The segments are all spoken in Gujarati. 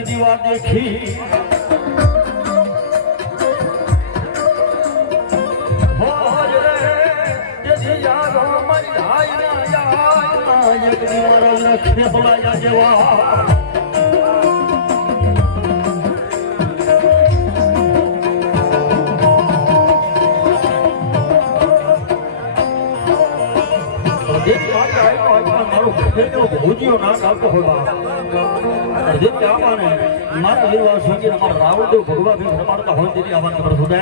દીવા દેખી લક્ષ્મી બોલાયા જેવા ભોજીઓ ના આવતો હોય મારા વિવાહ સંગીત અમારા રાવણદેવ ભગવાન રમાડતા હોય તેથી આવવાનું ખબર સુધે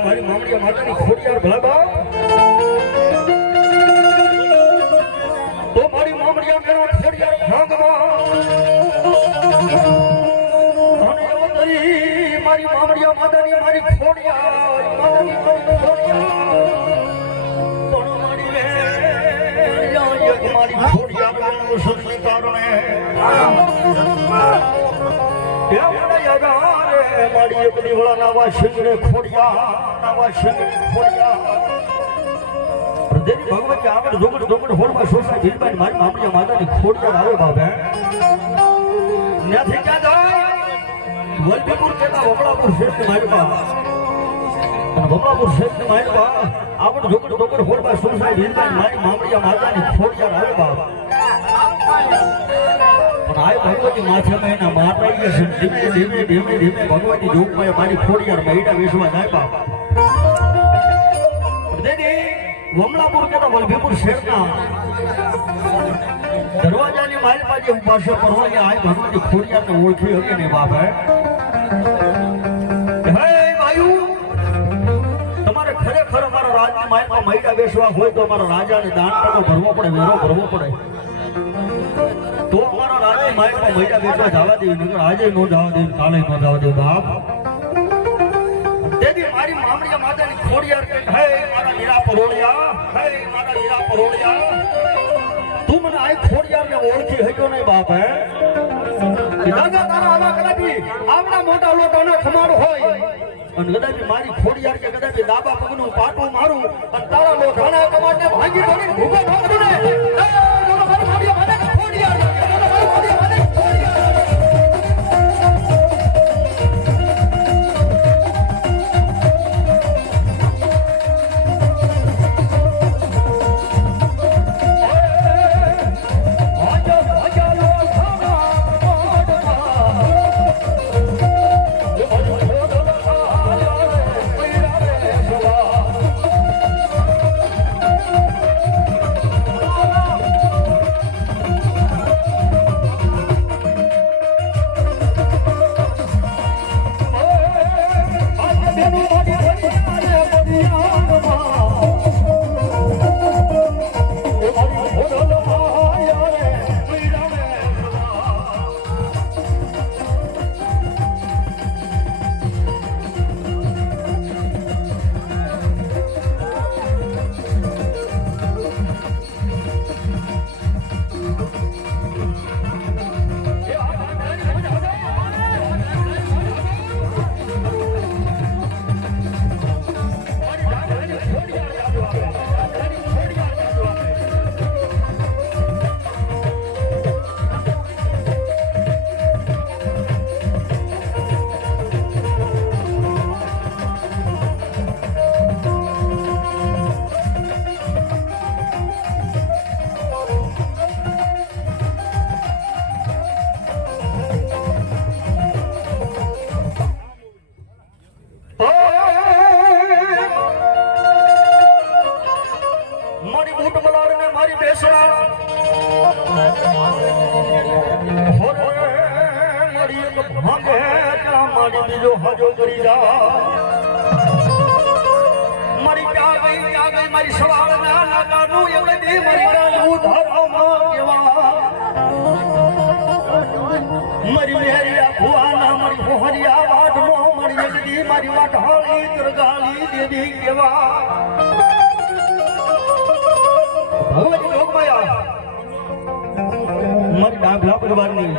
મારી મામડિયા માતાની ખોડિયાર ભલા બા તો મારી મામડિયા મેળો ખોડિયાર ભાંગમાં અને અવતરી મારી મામડિયા માતાની મારી ખોડિયાર માતાની મારી ખોડિયાર સુખની કારણે મારી એક દીવડા નાવા શિંગરે ખોડિયા દેવી ભગવતી આગળ ઢોકળ હોળમાં સોસાયટી મારી મામડિયા માતાની ખોડિયાર આવે બાબે ત્યાંથી ક્યાં જાય વલભીપુર કેતા વમળાપુર શેઠ મારી બા અને વમળાપુર શેઠ મારી બા આગળ ઢોકળ હોળમાં સોસાયટી મારી મામડિયા માતાની ખોડિયાર આવે બાબા પણ આ ભગવતી માથે મહિના માતા છે ધીમે ધીમે ભગવતી જોગમાં મારી ખોડિયાર મહિના વિશ્વા જાય બાપ વમલાપુર કેતા વલભીપુર શહેરના દરવાજાની મારી પાસે ઉભા છે પરવાયા આ ભગવતી ખોડિયારને ઓળખી હતી ને બાપ હે વાયુ તમારે ખરેખર અમારા રાજની માલમાં મહિના બેસવા હોય તો અમારા રાજાને દાન ભરવો પડે વેરો ભરવો પડે તો અમારા રાજની માલમાં મહિના બેસવા જવા દેવી નગર આજે નો જવા દેવી કાલે નો જવા દેવી બાપ તેથી મારી મામડિયા માતાની ખોડિયાર કે હે મારા હીરા પરોળિયા હે મારા હીરા પરોળિયા તું મને આ ખોડિયારને ઓળખી હક્યો નહીં બાપ હે દાદા તારા આવા કદાપી આવડા મોટા લોટાનો ખમાડો હોય અને કદાપી મારી ખોડિયાર કે કદાપી દાબા પગનું પાટું મારું અને તારા લોટાના કમાડને ભાંગી તોડીને ભૂગો ન કરું ને મારી મામડિયા માતાની ખોડિયાર ક્યાં મારી બીજો હાજો કરી જા મારી ક્યાં ગઈ મારી સવાળ ના નાકાનું એવડે દે મારી કાનું ધારામાં કેવા મારી મેરિયા ભુવાના મારી હોહરિયા વાટનો મારી એકદી મારી વાટહાળી તરગાળી દેવી કેવા ભગવતી લોકમાયા મારી ડાભલા પરિવારની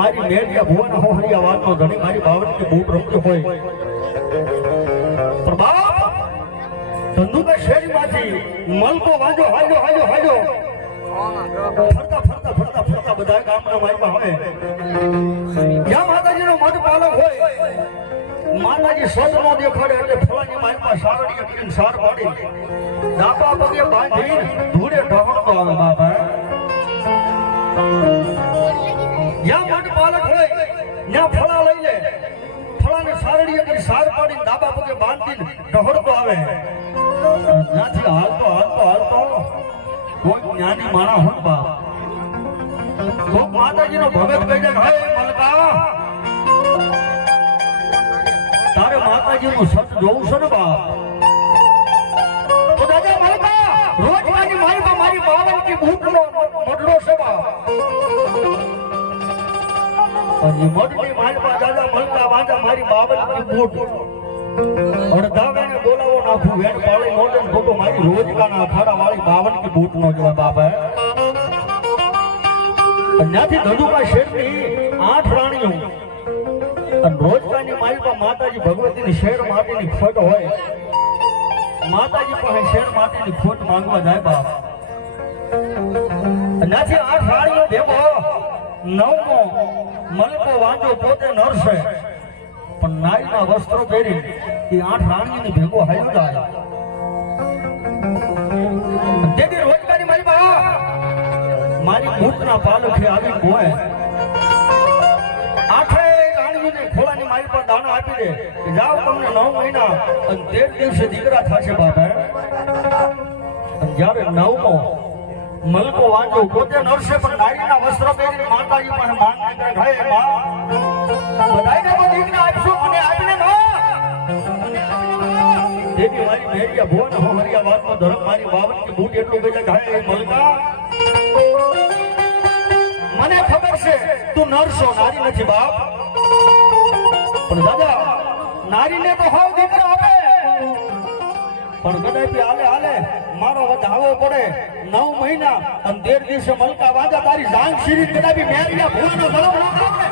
મારી મેરિયા ભુવાના હોહરિયા વાટનો ધણી મારી બાવળની બૂટ રમતો હોય પ્રભાત ધંધુકા શેરીમાંથી મલકો વાજો હાજો ફરતા બધા ગામના માઈમાં હોય જ્યાં માતાજીનો મઢ પાલક હોય માતાજી સ્વર્ગ નો દેખાડે એટલે ફળાની માઈમાં સારડી કરીને સાર પાડી ડાબા પગે બાંધી ધૂળે ઢહણતો આવે બાપા જ્યાં મઢ પાલક હોય ત્યાં ફળા લઈ લે ફળાને સારડી કરી સાર પાડીને ડાબા પગે બાંધીને ઢહણતો આવે ત્યાંથી હાલતો કોઈ જ્ઞાની માણા હોય બાપ કોક માતાજીનો ભગત કહી દે હે મલકા તારે માતાજીનું સત જોવું છે ને બાપ તો દાદા મલકા રોજ મારી બાવનની બૂટનો મડલો છે બાપ અને મડની માલપા દાદા મલકા વાંચા મારી બાવનની બૂટ અડધાને બોલાવો નાખું વેણ પાળી મોડન ફોટો મારી રોજકાના અખાડા વાળી 52 की बूट નો જોવા બાપા ત્યાંથી ધંધુકા શેરની 8 રાણીઓ અને રોજકાની માલપા માતાજી ભગવતીની શેર માટેની ખોટ હોય માતાજી પાસે શેર માટેની ખોટ માંગવા જાય બાપ ત્યાંથી 8 રાણીઓ ભેગો નવમો મલકો વાંજો પોતે નરસે પણ નારીના વસ્ત્રો પહેરી એ 8 રાણીની ભેગો હાલ્યો જાય દેદી રોજકાની મારી બા મારી બૂટના પાલખે આવી ગોય 8 રાણીઓને ખોળાની મારી પર દાણા આપી દે કે જાઓ તમને 9 મહિના અને 13 દિવસે દીકરા થશે બાપા અને જ્યારે 9મો મલકો વાંચો પોતે નરસે પણ નારીના વસ્ત્રો પહેરીને માતાજી પાસે માંગ કરે હે બા બધાયને તો દીકરા આપશો મને આપીને માં દેવી મારી મેરિયા ભોન હોહરિયા વાતનો ધર્મ મારી 52 की बूट એટલું કહે છે હે મલકા મને ખબર છે તું નરસો નારી નથી બાપ પણ દાદા નારીને તો હાવ દીકરા આપે પણ કદાપી હાલે મારો વધાવો પડે 9 મહિના અને 13 દિવસે મલકા વાજા તારી જાંગ શીરી કદાપી મેરિયા ભોનનો ધર્મ ના આપે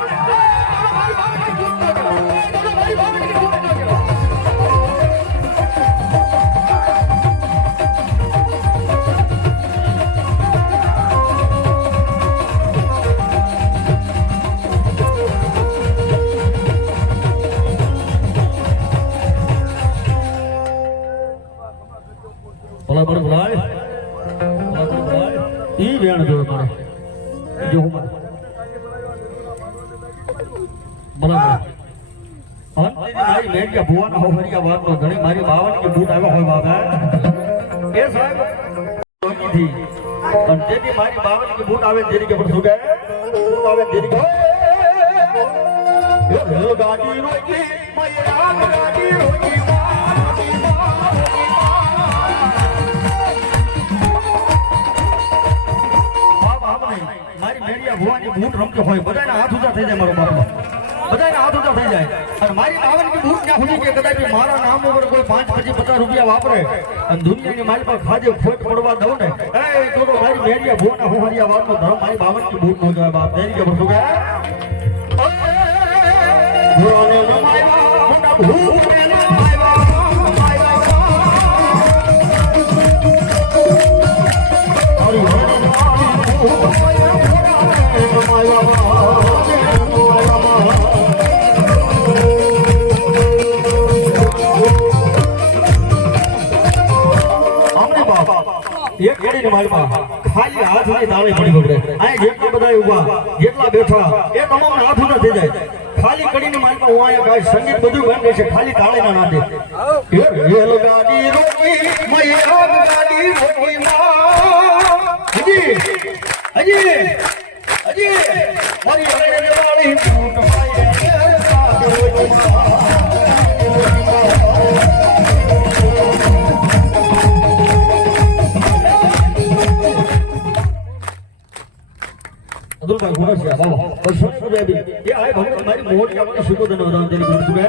બોલાય ઈ વેણ જોડે મારે જો હું બરાબર મારી મેરિયા ભુવાના હોહરિયા વાતનો ઘણી મારી 52 की बूट આવ્યા હોય બાબા એ સાહેબ થી અને તેથી મારી 52 की बूट આવે જેરી કે પર શું કહે બૂટ આવે જેરી કે હેલો ગાડી રોકી મૈયા ગાડી રોકી મારી મેરિયા ભુવાની બૂટ રમતો હોય બધાના હાથ ઊંચા થઈ જાય મારો બાપ બધાના હાથ ઊંચા થઈ જાય અને મારી 52 की बूट ના હુજી કે કદાચ મારા નામ ઉપર કોઈ 5 પછી 50 રૂપિયા વાપરે અને દુનિયાની મારી પાસે ખાજે ખોટ પડવા દઉં ને એ તો મારી મેરિયા ભુવાના હોહરિયા વાતનો ધર્મ મારી 52 की बूट નો જાય બાપ તેરી કે શું કહે ભુવાને રમાયા મુંડા ભૂખ ને એક ઘડીની માલપા ખાલી હાથની તાળી પડી બગડે આ જેટલા બધા ઊભા જેટલા બેઠા એ તમામના હાથ ઊંચા થઈ જાય ખાલી કડીની માલપા હું આયા ગાય સંગીત બધું બંધ રહેશે ખાલી તાળી ના નાદે હેલો ગાડી રોકી મૈયા ગાડી રોકી હજી મારી વાળી ટૂટ પાય માં ગુણ છે બાબા બસો ને બેબી એ આય ભગવાન મારી મોટી આપણે શીખો તને બધાને તેની ગુણ છે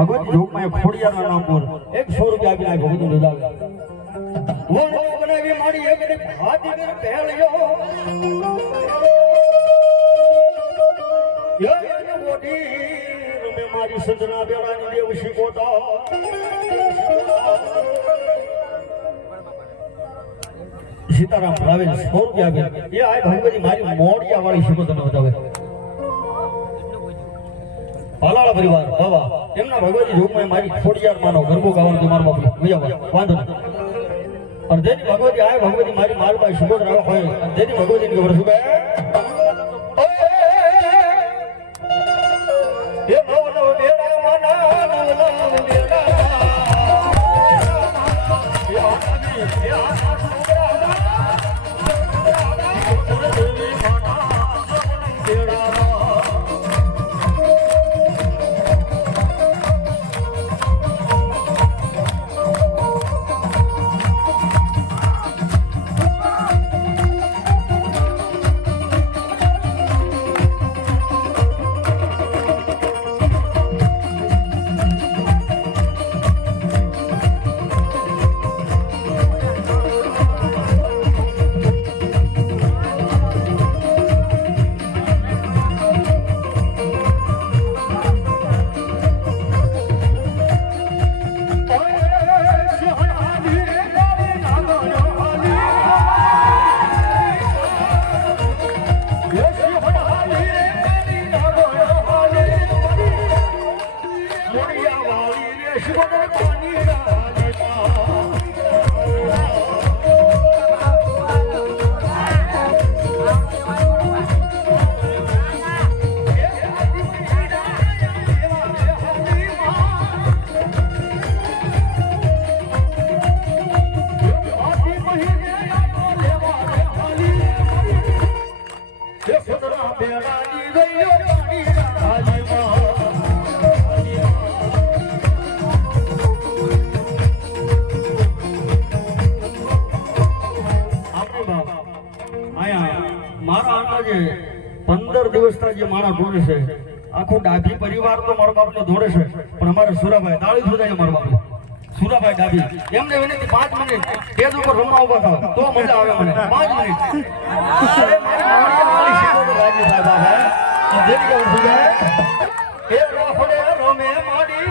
ભગવતી જોગમાં ખોડિયારના નામ પર 100 રૂપિયા આપીને ભગવતી લીધા વણ બનાવી મારી એક હાથી મેર પહેલ્યો યે મોટી મે મારી સદના બેડાની દેવ શીખોતા સીતારામ રાવે 100 રૂપિયા આપે એ આય ભગવતી મારી મોડિયા વાળી શીખો તને બતાવે પાલાળા પરિવાર બાબા એમના ભગવતી જોગમાં મારી ખોડિયાર માનો ગરબો ગાવાનો મારો બાપુ મજા વાંધો નહીં અને જેની ભગવતી આય ભગવતી મારી માલબાઈ સુભદ્રા હોય અને જેની ભગવતીની ખબર શું કહે એ નવ નવ બેડા માના નવ નવ બેડા આખો ડાભી પરિવાર તો મારો બાપ ને દોડે છે પણ અમારે સુરાભાઈ તાળી સુધાય મારો બાપ સુરાભાઈ ડાભી એમને વિનંતી 5 મિનિટ સ્ટેજ ઉપર રમવા ઉભા થાવ તો મજા આવે મને 5 મિનિટ અરે મારી મારી શીખો તો રાજી સાહેબ બાબા દેખ કે સુરાય એ રોફડે રોમે માડી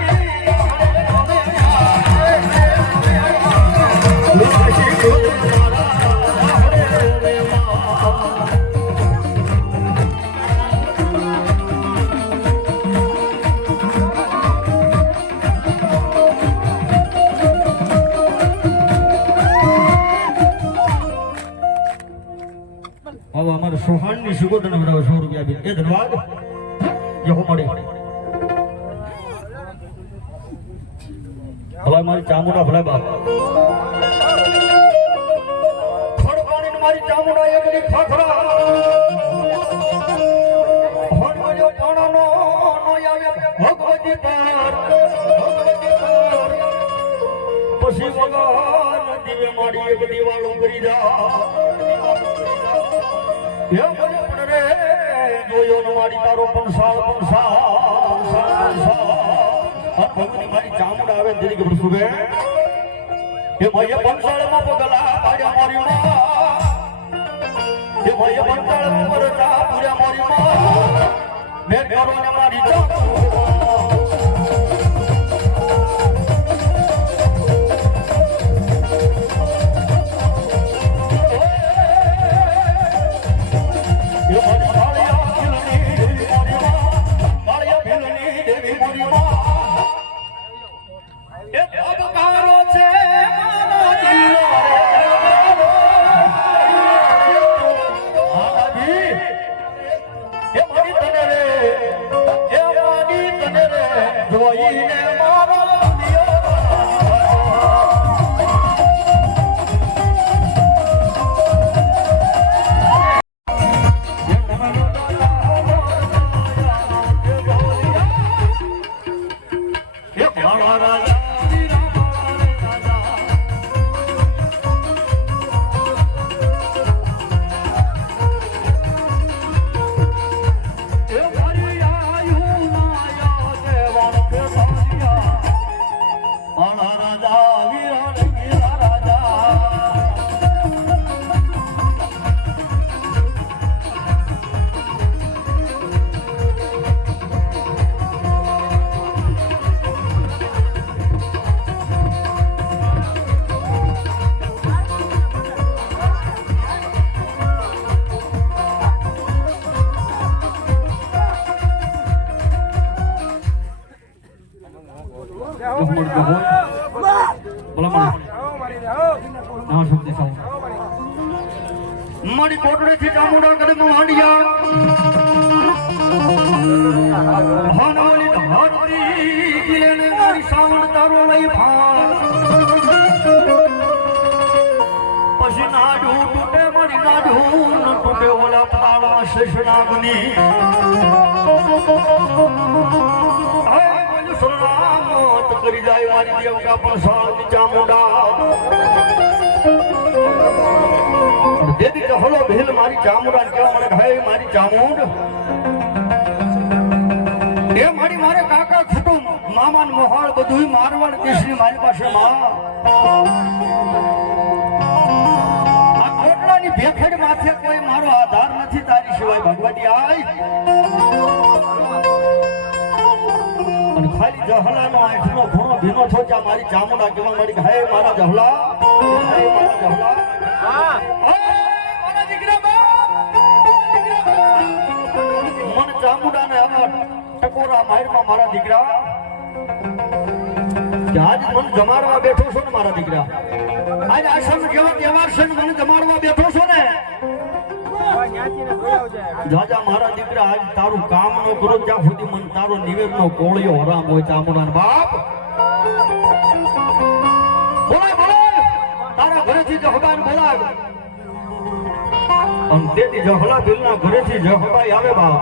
સોહાણની સુગોદને બનાવે 100 રૂપિયા આપી એ ધન્યવાદ જે હો મળે ભલા મારી ચામુંડા ભલા બાપ ખડપાણી મારી ચામુંડા એકડી ખાખરા હોનજો પાણાનો નો યાર ભગવતી પર પછી ભગવાન દીવે મારી એક દિવાળો કરી જા હે મને પણ રે જોયો ન મારી તારો પંસાળ ભગવતી મારી ચામુંડા આવે દીદી કે સુવે હે ભાઈ પંસાળમાં પગલા પાડ્યા મારી માં હે ભાઈ પંસાળમાં પરતા પૂર્યા મારી માં મેર કરો ને મારી ચામુંડા મારી કોટડેથી ચામુંડા કદમાં માંડ્યા ભાનવલી ધરતી ગિલેને મારી સાવણ તારો લઈ ભાર પછી નાડું તૂટે મારી નાડું ન તૂટે ઓલા પાળા શેષનાગની સલામત કરી જાય મારી દેવકા પંસાળની ચામુંડા દેદી કે હલો ભીલ મારી ચામુંડા ને કેવા મને ભાઈ મારી ચામુંડ એ મારી મારે કાકા ખુટુંબ મામાન મોહાળ બધું મારવાડ દેશની મારી પાસે માં આ કોટલાની ભેખડ માથે કોઈ મારો આધાર નથી તારી સિવાય ભગવતી આય અને ખાલી જહલાનો આંખનો ખૂણો ભીનો થોચા મારી ચામુંડા કેવા મળી હે મારા જહલા હે મારા જહલા હા મારા દીકરા મન ચામુંડાને આવા ટકોરા મારમાં મારા દીકરા કે આજ મન જમાડવા બેઠો છો ને મારા દીકરા આજ આશ્રમ કેવા તહેવાર છે મને જમાડવા બેઠો છો ને જાજા મારા દીકરા આજ તારું કામ નો કરો ત્યાં સુધી મન તારો નિવેદ નો કોળિયો હરામ હોય ચામુંડા બાપ બોલાય બોલાય તારા ઘરેથી જહબાન બોલાય અને તેથી જહલા બિલના ઘરેથી જહબાઈ આવે બાપ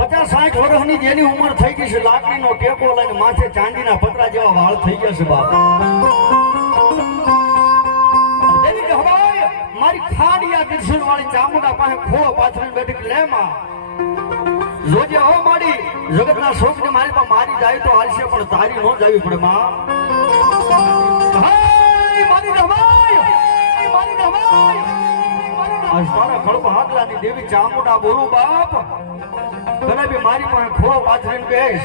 50-60 વર્ષની જેની ઉંમર થઈ ગઈ છે લાકડીનો ટેકો લઈને માથે ચાંદીના પતરા જેવા વાળ થઈ ગયા છે બાપ તેની જહબાઈ મારી ખાડિયા દિલસુર વાળી ચામુંડા પાસે ખોળો પાથરીને બેઠી લે માં જોજે હો માડી જગતના શોકને મારી પાસે મારી જાય તો હાલશે પણ તારી નો જાવી પડે માં હાય મારી જહબાઈ મારી જહબાઈ આજ તારા કળપ હાગલાની દેવી ચામુંડા બોલું બાપ કદાપી મારી પાસે ખોળો પાથરીને બેસ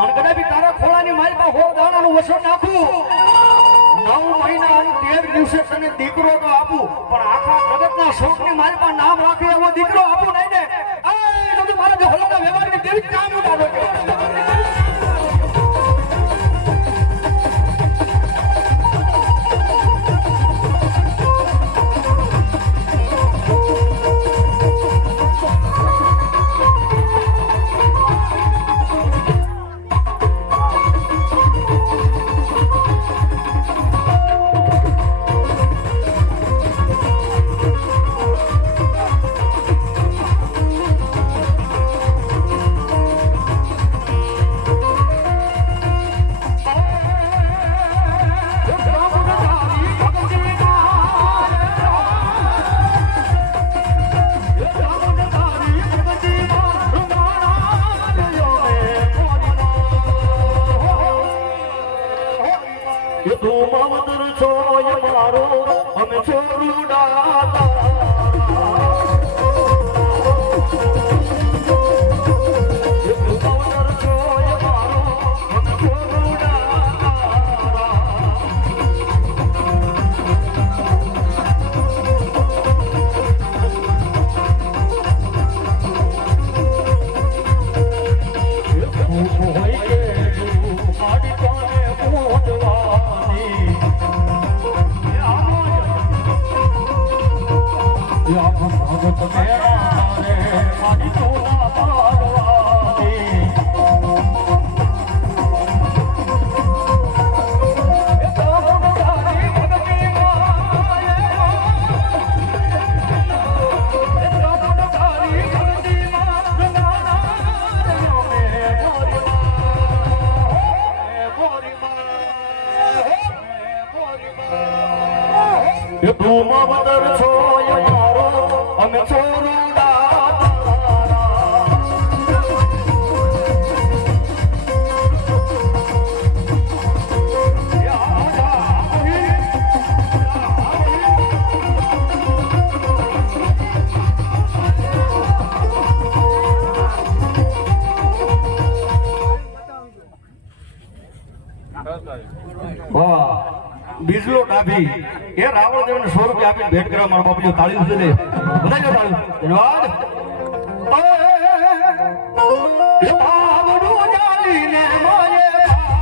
અને કદાપી તારા ખોળાની મારી પાસે હો દાણાનું વસણ નાખું 9 મહિના અને 13 દિવસે તને દીકરો તો આપું પણ આખા જગતના શોકની મારી પાસે નામ રાખે એવો દીકરો આપું નહીં ને આ તો મારા જહલાના વ્યવહારની દેવી ચામુંડા નો એ તું માવતર છો એ મારો અમે છોરુડા તું માવતર છો એ મારો અમે છોરુડા બીજલો ડાભી એ રાવણ દેવને 100 રૂપિયા આપીને ભેટ કરવા મારા બાપુજી તાળી ઉઠી દે બધાજો તાળી ધન્યવાદ એ ભાવડું જાલીને મોયે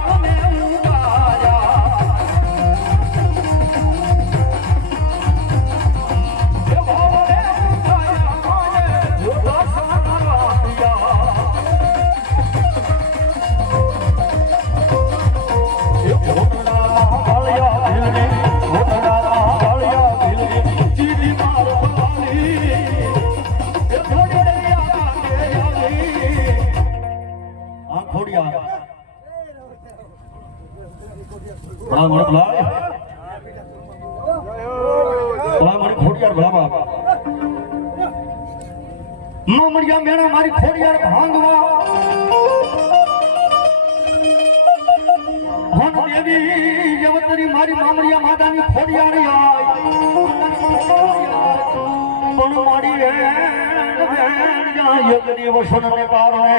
ભાવને ઉતાર્યા એ ભાવને ઉતાર્યા મોયે મોટા સારા પિયા એ મામડિયા મેણા મારી ખોડિયાર ભાંગવા હન દેવી જવતરી મારી મામડિયા માતાની ખોડિયાર આય પણ મારી વેણ યજ્ઞ વસનને કારણે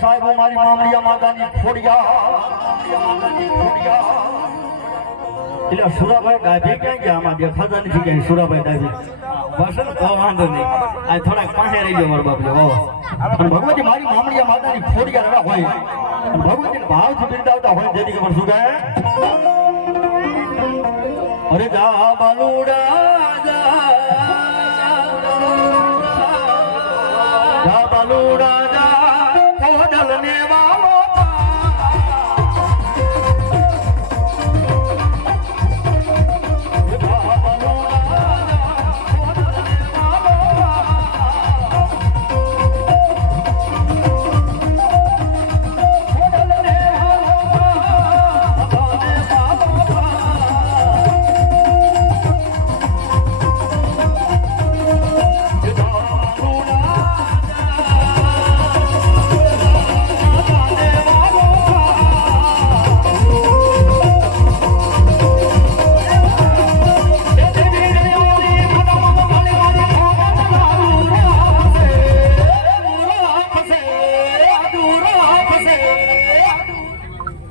સાહેબ મારી મામડિયા માતાની ખોડિયાર એટલે સુરાભાઈ ડાભી ક્યાં ગયા આમાં દેખાતા નથી ક્યાંય સુરાભાઈ ડાભી બસ વાંધો નહીં આ થોડાક પાસે રહી ગયો મારો બાપલે અને ભગવતી મારી મામડિયા માતાની ખોડિયાર રવા હોય અને ભગવતીને ભાવથી બિરદાવતા હોય જેથી ખબર શું કહે અરે જા બાલુડા જા બાલુડા જા કોડલ ને વાલો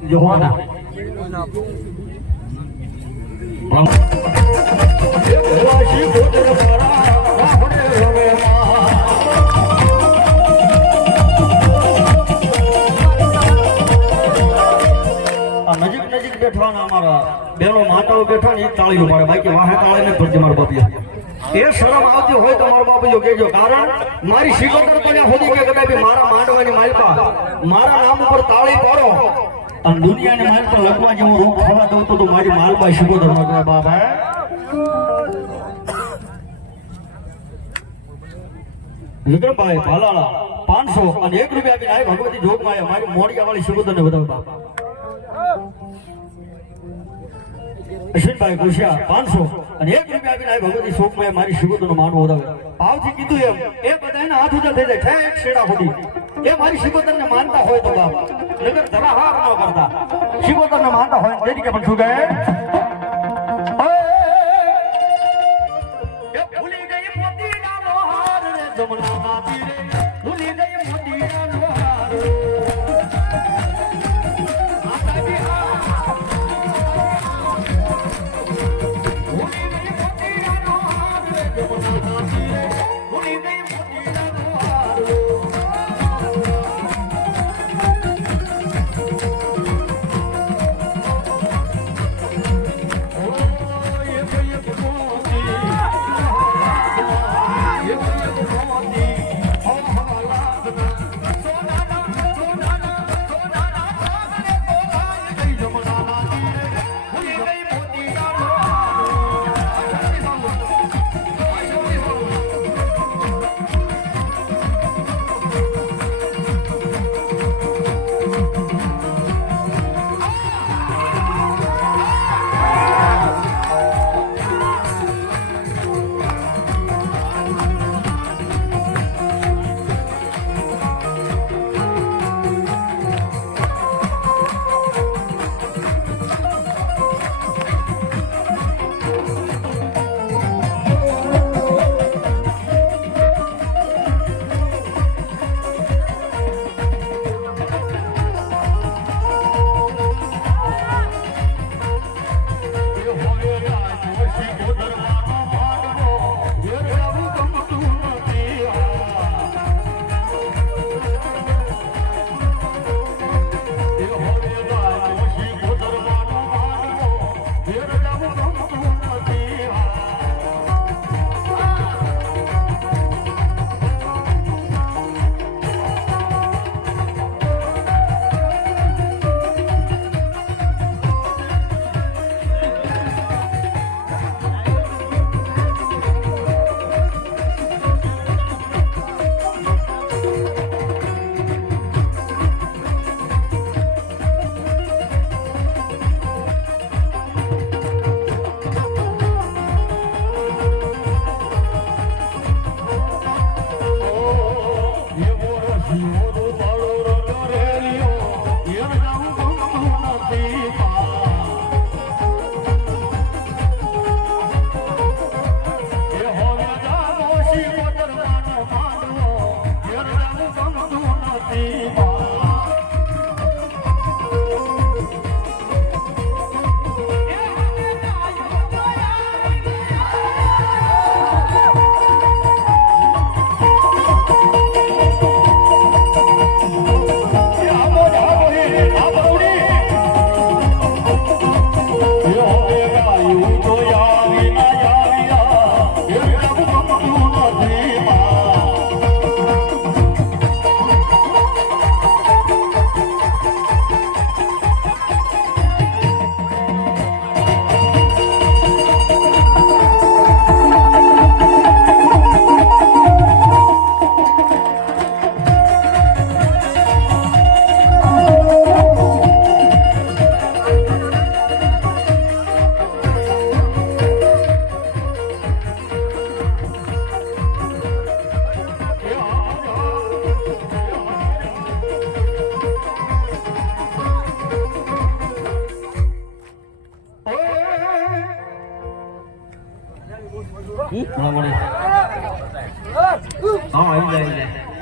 Johanna. નજીક બેઠવાના અમારા બેનો માતાઓ બેઠા ને તાળીઓ મારે બાકી વાહે તાળે ને પડતી મારા બાપિયા એ શરમ આવતી હોય તો મારો બાપુ કહેજો કારણ મારી શિકોતર તો હોદી કે કદાચ મારા માંડવાની માલપા મારા નામ ઉપર તાળી પાડો અને દુનિયાને મારી તો લખવા જેવું રોગ ખાવા દઉં તો મારી માલપા શિકોતર નો કહે બાપ હે વિક્રમભાઈ ભાલાળા 500 અને 1 રૂપિયા આપીને આવી ભગવતી જોગમાં મારી મોડિયા વાળી શિકોતર ને બતાવ બાપ અશ્વિનભાઈ પૂછ્યા 500 અને 1 રૂપિયા આપીને આ ભગવતી શોકમાં મારી શિકોતરનો માનવો વધાવે ભાવથી કીધું એમ એ બધાના હાથ ઉજળ થઈ જાય ઠેક શેડા ખોટી એ મારી શિકોતરને માનતા હોય તો બાપ નગર ધરાહાર ન કરતા શિકોતરને માનતા હોય તેથી કે પણ શું કહે ભૂલી ગઈ મોતીડાનો હાર રે જમનાના તીરે ભૂલી ગઈ મોતીડાનો હાર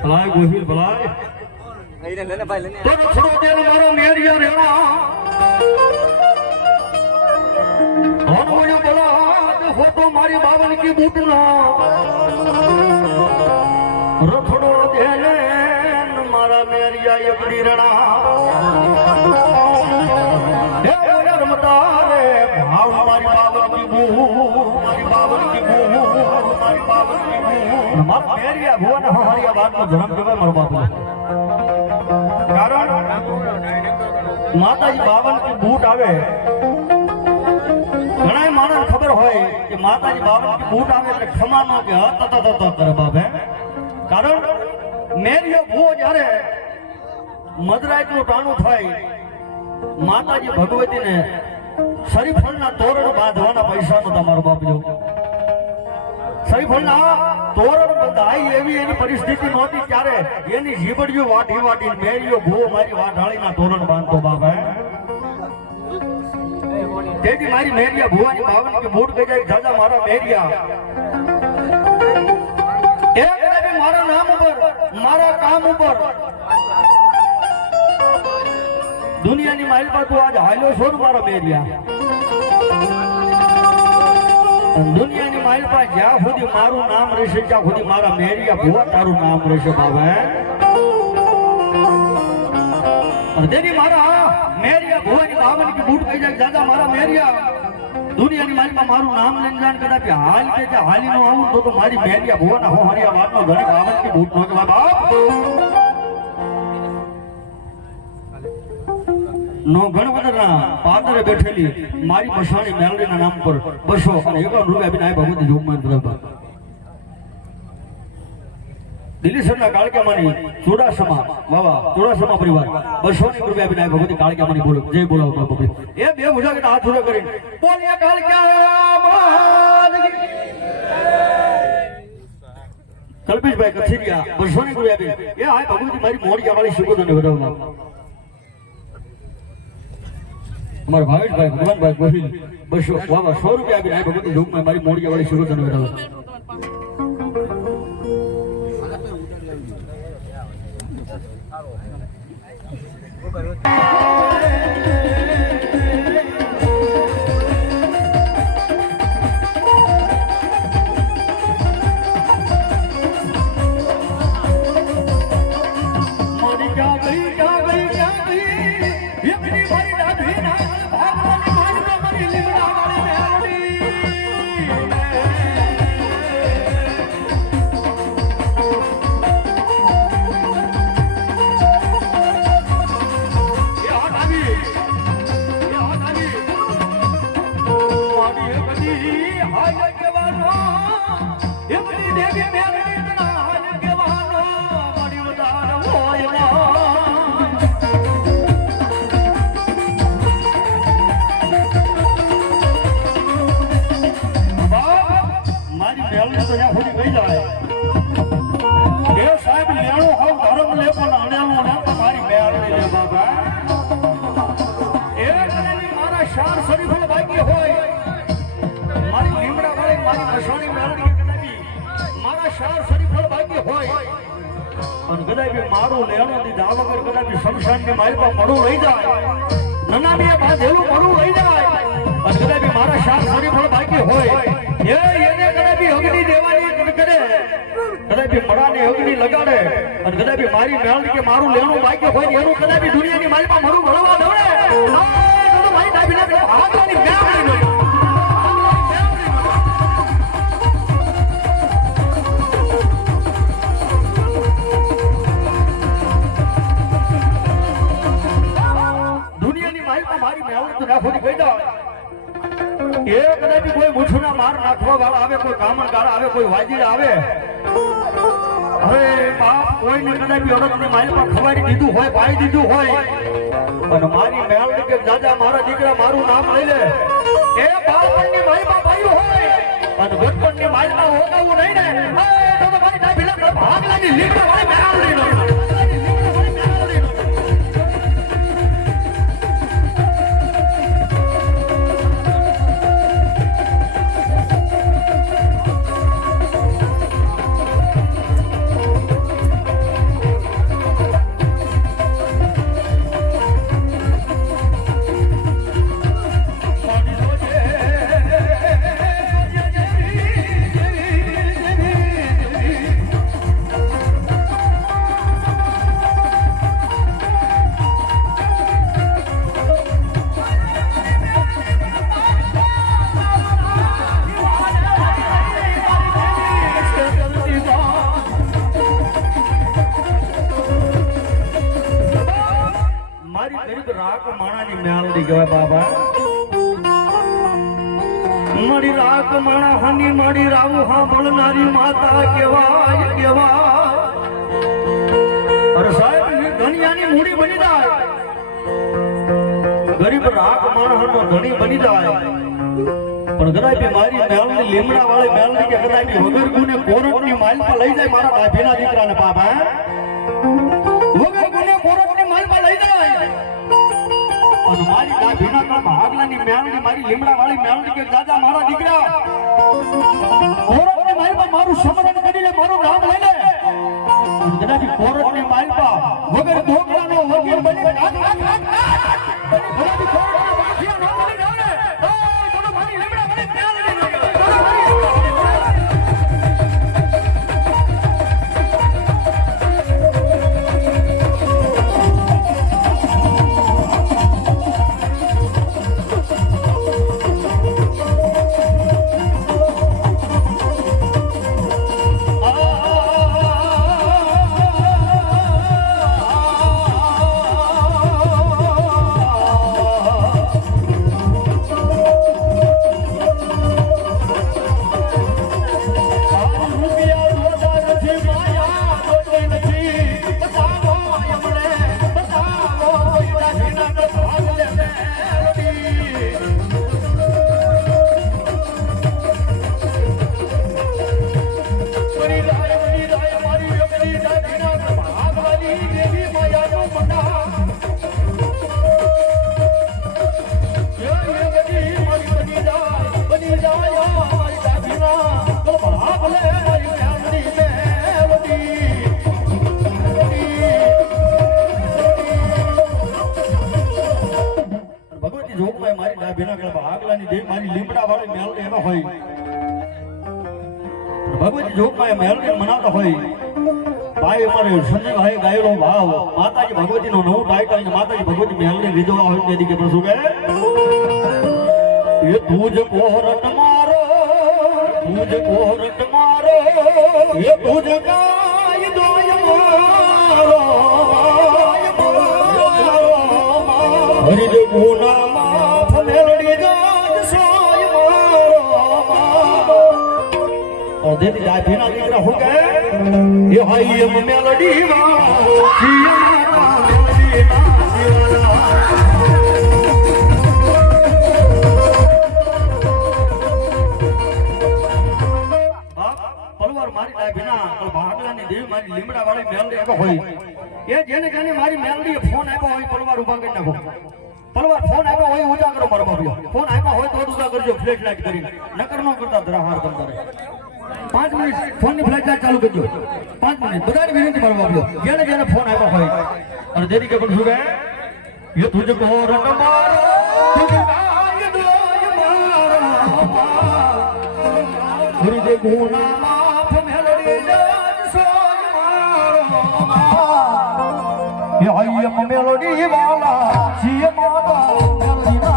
ભલાય ગોહિલ ભલાય તો છોડો તેનો મારો મેરિયા રેણા હનુમાન બલાદ હોતો મારી બાવન કી બૂટના રથડો દેને મારા મેરિયા એકડી રેણા હે રમતા રે ભાવ મારી બાવન કી બૂ મારી બાવન કી બૂ મારી બાવન કી બૂ મારા મેરિયા ભુવન હરિયા વાત નો જન્મ કહેવાય મારો બાપુ કારણ માતાજી બાવન કી બૂટ આવે ઘણા માણસ ખબર હોય કે માતાજી બાવન કી બૂટ આવે એટલે ખમાનો કે હત કરે બાપે કારણ મેરિયો ભૂવો જ્યારે મધરાત નું ટાણું થાય માતાજી ભગવતીને શરીફળના તોરણ બાંધવાના પૈસાનો તમારો બાપ જો શરીફળના તોરણ બંધાય એવી એની પરિસ્થિતિ નહોતી ત્યારે એની જીબડીઓ વાટી વાટી મેરીઓ ભૂવો મારી વાઢાળીના તોરણ બાંધતો બાપ તેથી મારી મેરિયા ભુવાની બાવન કે મૂળ ગઈ જાય દાદા મારા મેરિયા એક દેવી મારા નામ ઉપર મારા કામ ઉપર દુનિયાની માઇલ પર તું આજ હાલ્યો છો ને મારા મેરિયા દુનિયાની માઇલ પર જ્યાં સુધી મારું નામ રહેશે ત્યાં સુધી મારા મેરિયા ભુવા તારું નામ રહેશે બાબા દેવી મારા મેરિયા ભુવાની બાવન કે બૂટ કહી જાય દાદા મારા મેરિયા દુનિયાની માલિકમાં મારું નામ લઈને જાણ કદાચ હાલ કે હાલી નો આવું તો મારી મેરિયા ભુવાના હો હરિયા વાતનો ઘણી બાવન કે બૂટ નો કે બાપ નો ગણવદરના પાદરે બેઠેલી મારી મસાણી મેલડીના નામ પર 200 અને 51 રૂપિયા આપીને આ ભગવતી જોગમાન બરાબર દિલ્હીસરના કાળકામાની ચુડાસમા બાવા ચુડાસમા પરિવાર 200 રૂપિયા આપીને ભગવતી કાળકામાની બોલો જય બોલાવો મારા બાપી એ બે ભુજા હાથ ઉડે કરીને બોલિયા કાળકામાન કલ્પેશભાઈ કથિરિયા 200 રૂપિયા આપી એ આ ભગવતી મારી મોડિયા વાળી સુગોદને વધાવવા અમારા ભાવેશભાઈ ભગવાનભાઈ ગોહિલ 200 બાવા 100 રૂપિયા આપીને આ ભગવતી જોગમાં મારી મોડિયા વાળી સુગોદને વધાવવા મારું લેણો દીધા વગર કદાચ શમશાન ની મારી પર મળું લઈ જાય નનામી બાંધેલું મળું લઈ જાય અને કદાચ મારા શાર શરીફળ બાકી હોય એને કદાચ અગ્નિ દેવાની કરે કદાચ મડાની અગ્નિ લગાડે અને કદાચ મારી મેળ કે મારું લેણું બાકી હોય એનું કદાચ દુનિયાની મારી પર મળું મળવા દવડે તો ભાઈ દાબીને હાથની મેળ નહીં કોઈ મૂછના માર નાખવા વાળા આવે કોઈ કામણ ગાળા આવે કોઈ વાજીડા આવે હવે બાપ કોઈને કદાચ ઓળખની માલમાં ખવાડી દીધું હોય પાઈ દીધું હોય અને મારી મેળવી કે દાદા મારા દીકરા મારું નામ લઈ લે એ બાળપણની માલમાં પાયું હોય અને ગટપણની માલમાં હોગાવું નહીં ને તો મારી ડાબીલા ભાગ લાગી લીમડા વાળી મેળવી લો મારી રાવું સાંભળનારી માતા કેવાય કેવાય અરે સાહેબ દુનિયાની મૂડી બની જાય ગરીબ રાખ માણસનો ધણી બની જાય પણ કદાચ મારી મેલની લીમડા વાળી મેલની કે કદાચ વગર ગુને કોરટની માલ પર લઈ જાય મારા ડાભીના દીકરાને બાપા વગર ગુને કોરટની માલ પર લઈ જાય અને મારી ડાભીના કા ભાગલાની મેલની મારી લીમડા વાળી મેલની કે દાદા મારા દીકરા કોરટની માલ પર મારું સમરણ કરીને મારું નામ લઈ લે કદાચ કોરટની માલ પર વગર ઢોકળાનો વગર બની ભગવતી જોગમાં મેલડી મનાવતા હોય ભાઈ અમારે સંજયભાઈ ગાયેલો ભાવ માતાજી ભગવતીનો નવું ટાઈટલ ને માતાજી ભગવતી મેલડી વિધવા હોય તેથી કે પ્રસુ કે એ તુજ કોરટ મારો તુજ કોરટ મારો એ તુજ કાય દોય મારો હરિ દે ગુના માફ મેલડી જાજ સોય મારો દેતી ડાભીના દીકરા હું કે એ હાઈ એમ મેલડી માં જીયા મેલડી ના પલવાર મારી ડાભીના ભાગલાની દેવી મારી લીમડા વાળી મેલડી એવો હોય એ જેને જેને મારી મેલડી ફોન આપ્યો હોય પલવાર ઉભા કરી નાખો પલવાર ફોન આપ્યો હોય ઊંચા કરો મારો બાપિયો ફોન આપ્યો હોય તો ઊંચા કરજો ફ્લેશ લાઈટ કરીને નકર નો કરતા ધરાહાર કરતા રહે 5 મિનિટ ફોન ની ફ્લાઇટ ચાલુ કરજો 5 મિનિટ બધાની વિનંતી મારો બાપિયો જેને જેને ફોન આપ્યો હોય અને દેરી કે પણ શું કહે ये तुझको रट मारो तुझे आय दोय मारो गुरु दे गुना माफ मेलडी जाज सोय मारो ये आयम मेलडी वाला सीए माता मेलडी ना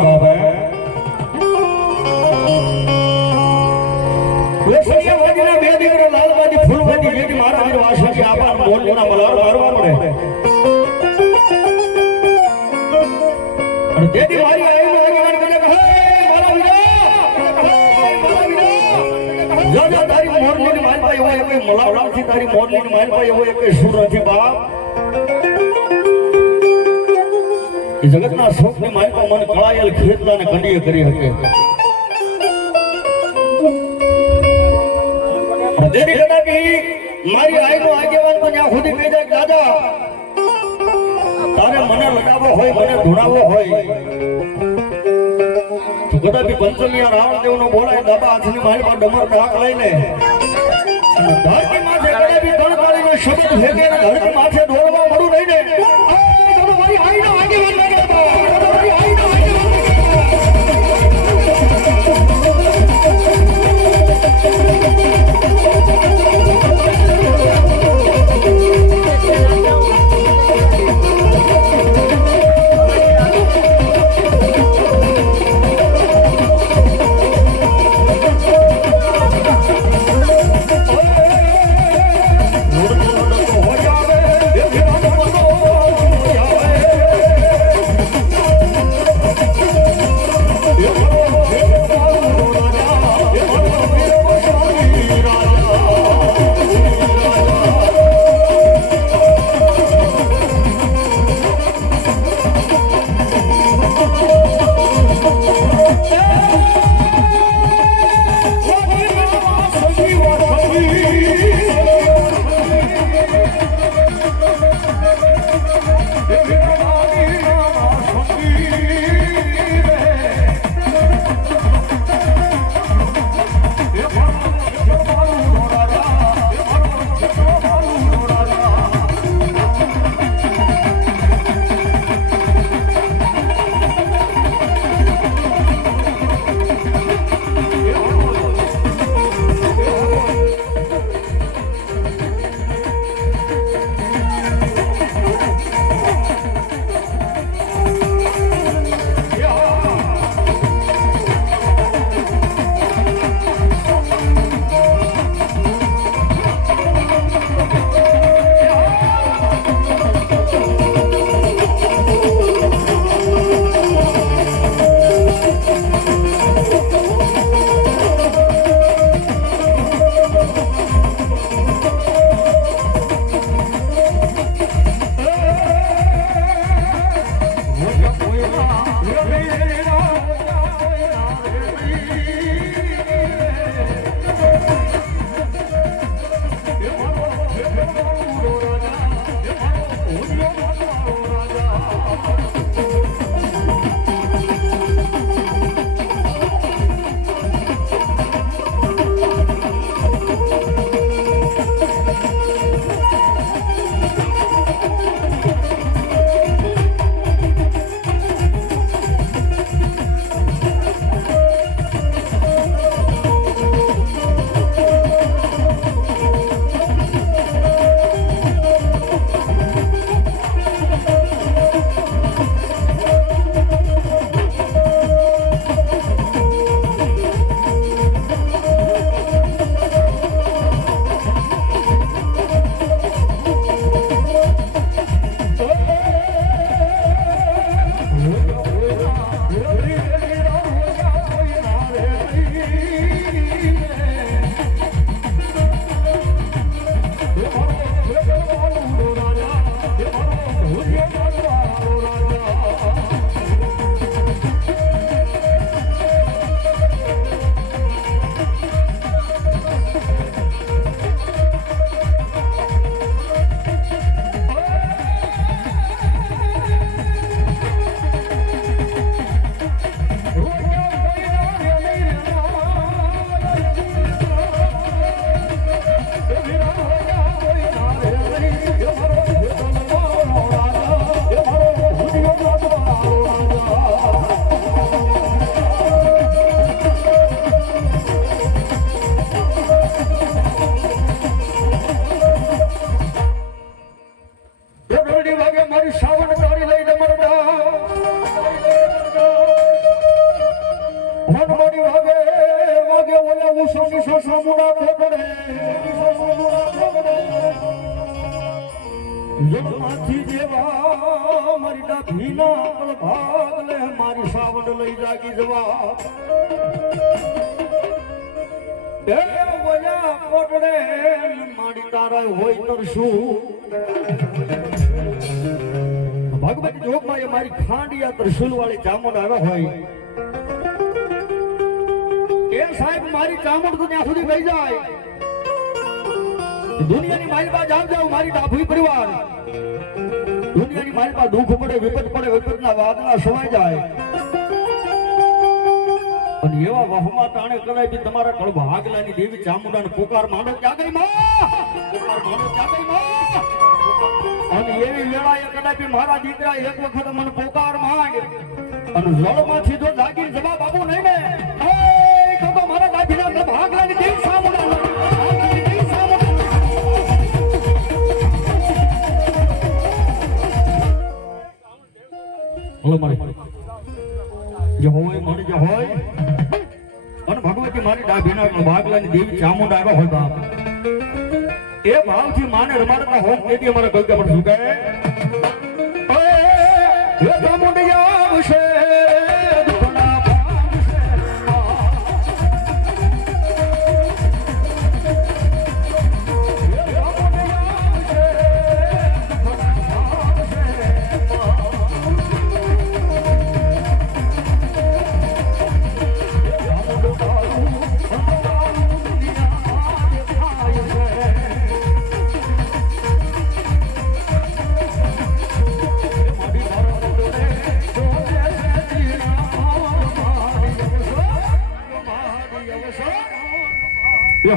બાપ હે વેસણીયા વાજીના બે દીકરા લાલબાજી ફૂલબાજી જેથી મારા વીર વાસણજી આપાર બોલના મલાર મારવા પડે અને તેથી મારી આયુ આગેવાન કરે કે હે મારા વીરા જાજા તારી મોરલીની માલ પાસે હોય કે મલાવડાથી તારી મોરલીની માલ પાસે હોય કે સુર નથી બાપ એ જગતના શોકની માલ પર મન કળાયેલ ખેતલાને કંડીએ કરી શકે દેરી કદા કે મારી આયનો આગેવાન તો ત્યાં સુધી કહી જાય કે દાદા તારે મને લગાવો હોય મને ધૂણાવો હોય તો કદાપી પંચમિયા રાવણદેવનો બોલાય દાદા હાથની મારી પર ડમર ડાક લઈને ધરતી માથે કદાપી તણકાળીનો શબ્દ ભેગે ને ધરતી માથે દોડવા મળું નહીં ને મારી આયનો આગેવાન મારી આયનો હનમણી વાગે વાગે ઓલા ઉષાની સસામુના કોકડે જન્માથી જેવા મારી ડાભીના કળ ભાગ લે મારી સાવડ લઈ જાગી જવા એ ઓલા કોકડે મારી તારા હોય તરશું ભગવતી જોગમાં એ મારી ખાંડિયા ત્રિશુલ વાળી ચામુંડ આવ્યા હોય એ સાહેબ મારી ચામુંડ તો ત્યાં સુધી ગઈ જાય દુનિયાની મારી પાસે જાવ મારી ડાભી પરિવાર દુનિયાની મારી પાસે દુઃખ પડે વિપતના વાદળા સમાઈ જાય અને એવા વહમાં તાણે કરાય બી તમારા કળ ભાગલાની દેવી ચામુંડાને પુકાર માંડો જાગરી માં પુકાર માંડો જાગરી માં અને એવી વેળાએ કદાચ મારા દીકરા એક વખત મને પુકાર માંગ અને જળમાંથી જો જાગીને જવાબ આપો નહીં ને તો મારા દાદીના ભાગલાની દેવી ચામુંડા હલો મારી જે હોય મળી જે હોય અને ભગવતી મારી ડાભીના ભાગલાની દેવી ચામુંડા આવ્યા હોય બાપ એ ભાવથી માને રમાડતા હોમ તેથી અમારા ગગા પર સુકાય એ ચામુંડિયા આવશે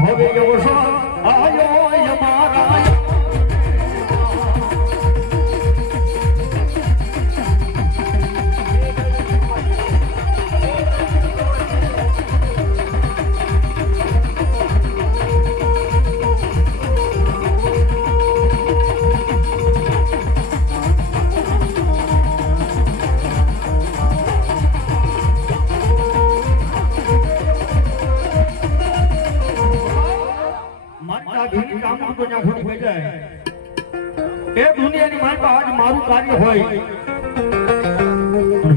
હવે એવો આયો અમારા એ દુનિયાની માલપા આજ મારું કાર્ય હોય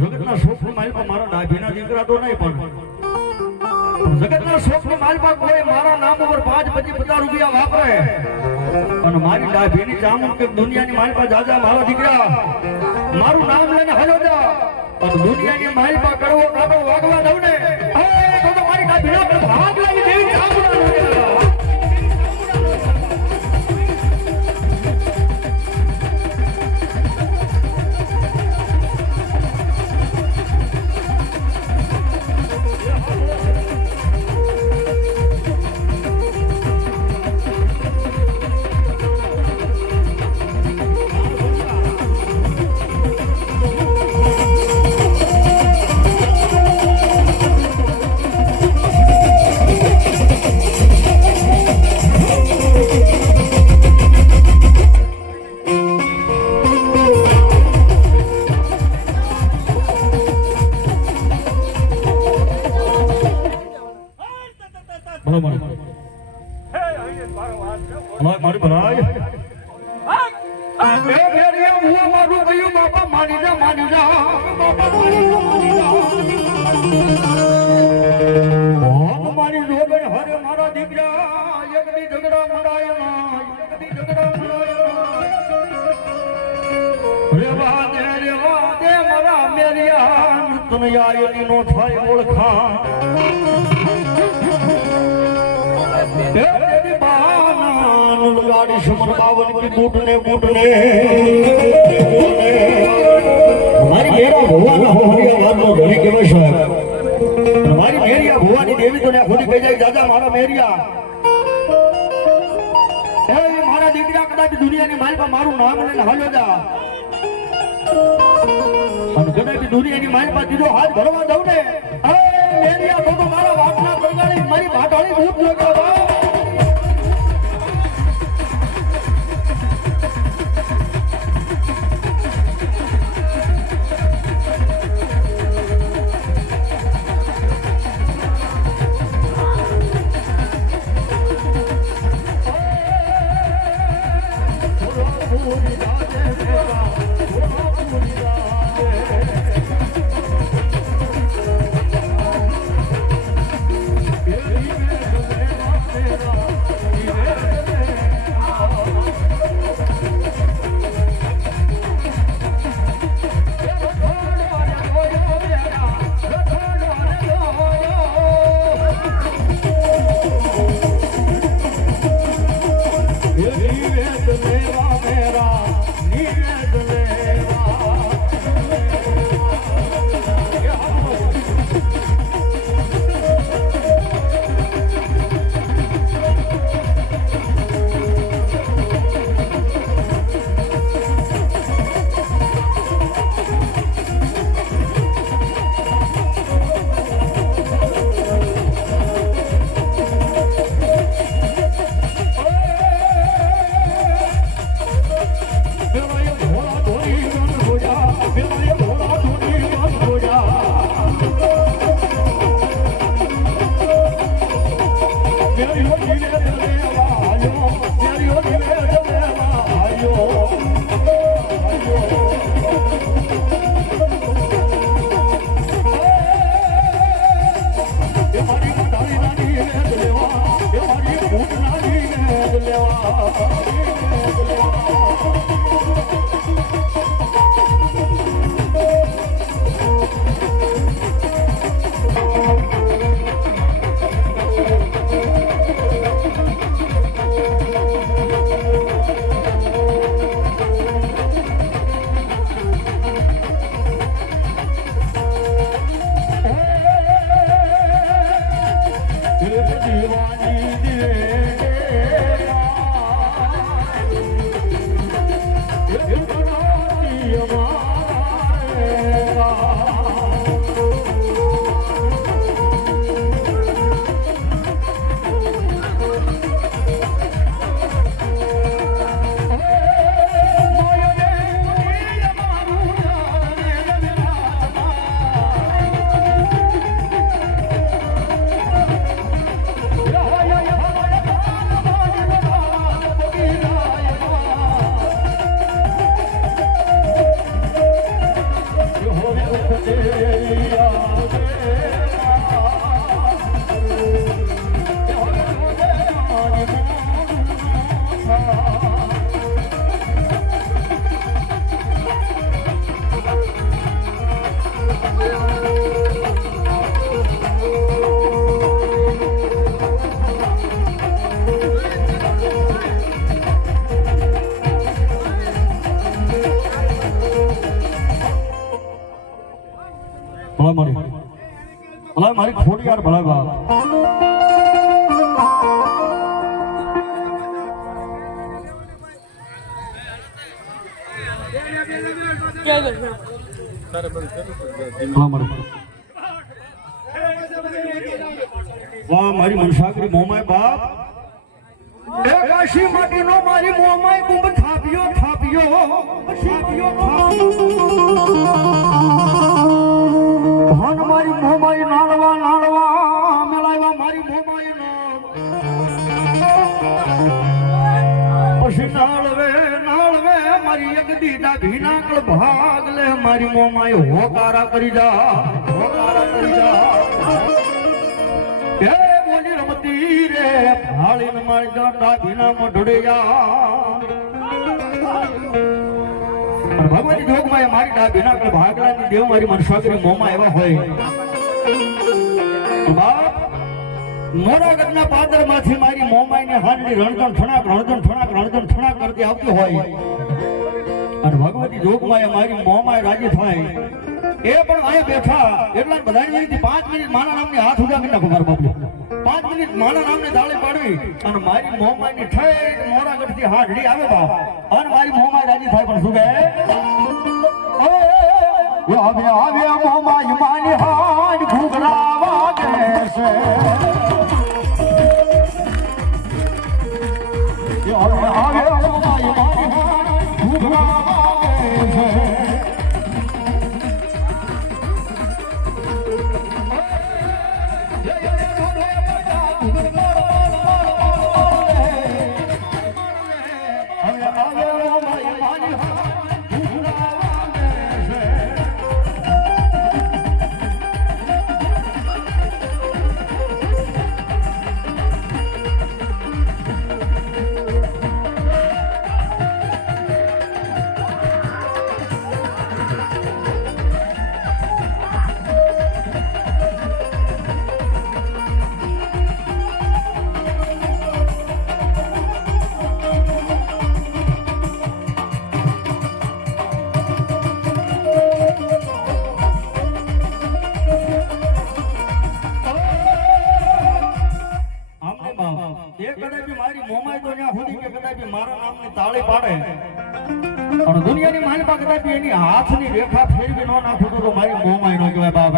જગતના શોખની માલપા મારા ડાભીના દીકરા તો નહીં પણ જગતના શોખની માલપા કોઈ મારા નામ ઉપર 5-50 રૂપિયા વાપરે અને મારી ડાભીની ચામુંડ કે દુનિયાની માલપા જાજા મારા દીકરા મારું નામ લઈને હાલો જા અને દુનિયાની માલપા કરવો કાટો વાગવા દઉં ને તો મારી ડાભીના ભાગ લાગી દેવી ચામુંડ મારી ભરાય મારું ગયું બાપા માની જા બાપા મારી જોગણ હરે મારા દીકરા એકદી ઝઘડા મડાય રેવા દે મારા મેરિયા તને આયની નો થાય ઓળખા गाड़ी समर बावन की बूटने हमारी मेरा भगवान हमारी आवाज में धनी के वश है हमारी मेरिया भुवानी देवी तो ने खुद कह जाए दादा मारा मेरिया ए मारा दीकरा कदाच दुनियाની માલ પર મારું નામ લઈને હાલ્યો જા અને કદાચ દુનિયાની માલ પર દીધો હાથ ભરવા દઉં ને એ મેરિયા તો મારા વાટના બગાડી મારી ભાટાળી ભૂત લગાવા મારી ખોટી યાર ભલા બાપ વાહ મારી મનસાગરી મોમાય બાપ કાશી માટીનો મારી મોમાય કુંભ થાપ્યો થાપ્યો ભન મારી મોમાય નાળવા નાળવા મેલાવા મારી મોમાય પછી નાળવે નાળવે મારી એક દીદા ભીનાકળ ભાગ લે મારી મોમાય હોકારા કરી જા હે બોલી રમતી રે ભાળીને મારી દાદા ભીનામાં ઢોડે જા ભગવતી જોગમાં મારી ડાબી નાકળ ભાગલાની દેવ મારી મનસાગરી મોમાં એવા હોય બાપ મોરા ગદના પાદરમાંથી મારી મોમાઈને હાંડલી રણજણ ઠણાક કરતી આવતી હોય અને ભગવતી જોગમાં મારી મોમાય રાજી થાય એ પણ અહીંયા બેઠા એટલા બધાની રીતે 5 મિનિટ માના નામની હાથ ઉડા કરી નાખો મારા બાપુ 5 મિનિટ માના નામને તાળી પાડવી અને મારી મોમાઈની ઠેઠ મોરા ગઢથી હાંડલી આવે બાપ અને મારી મોમાય રાજી થાય પણ શું કહે આવે મોમાય માની હાંડ ઘૂઘરા વાગે છે આવે મોમાય માની હાંડ ઘૂઘરા વાગે છે દુનિયાની માલપા કદાચ એની હાથની રેખા ફેરવી ન નાખું તો મારી મોમાય નો કહેવાય બાપ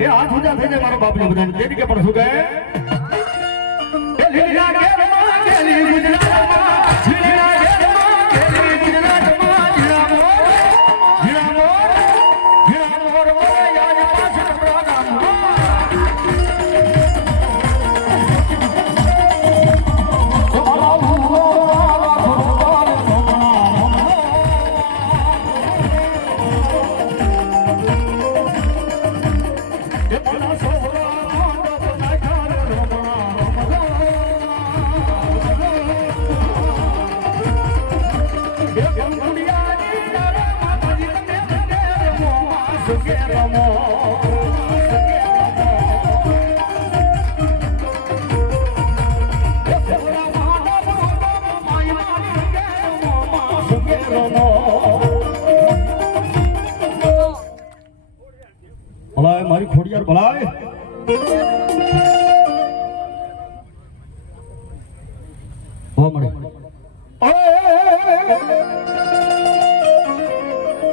એ હાથ ઉજા થઈ જાય મારો બાપને બધાને તેથી કે પણ શું કહે મારી ખોડિયાર ભલાય હો મળે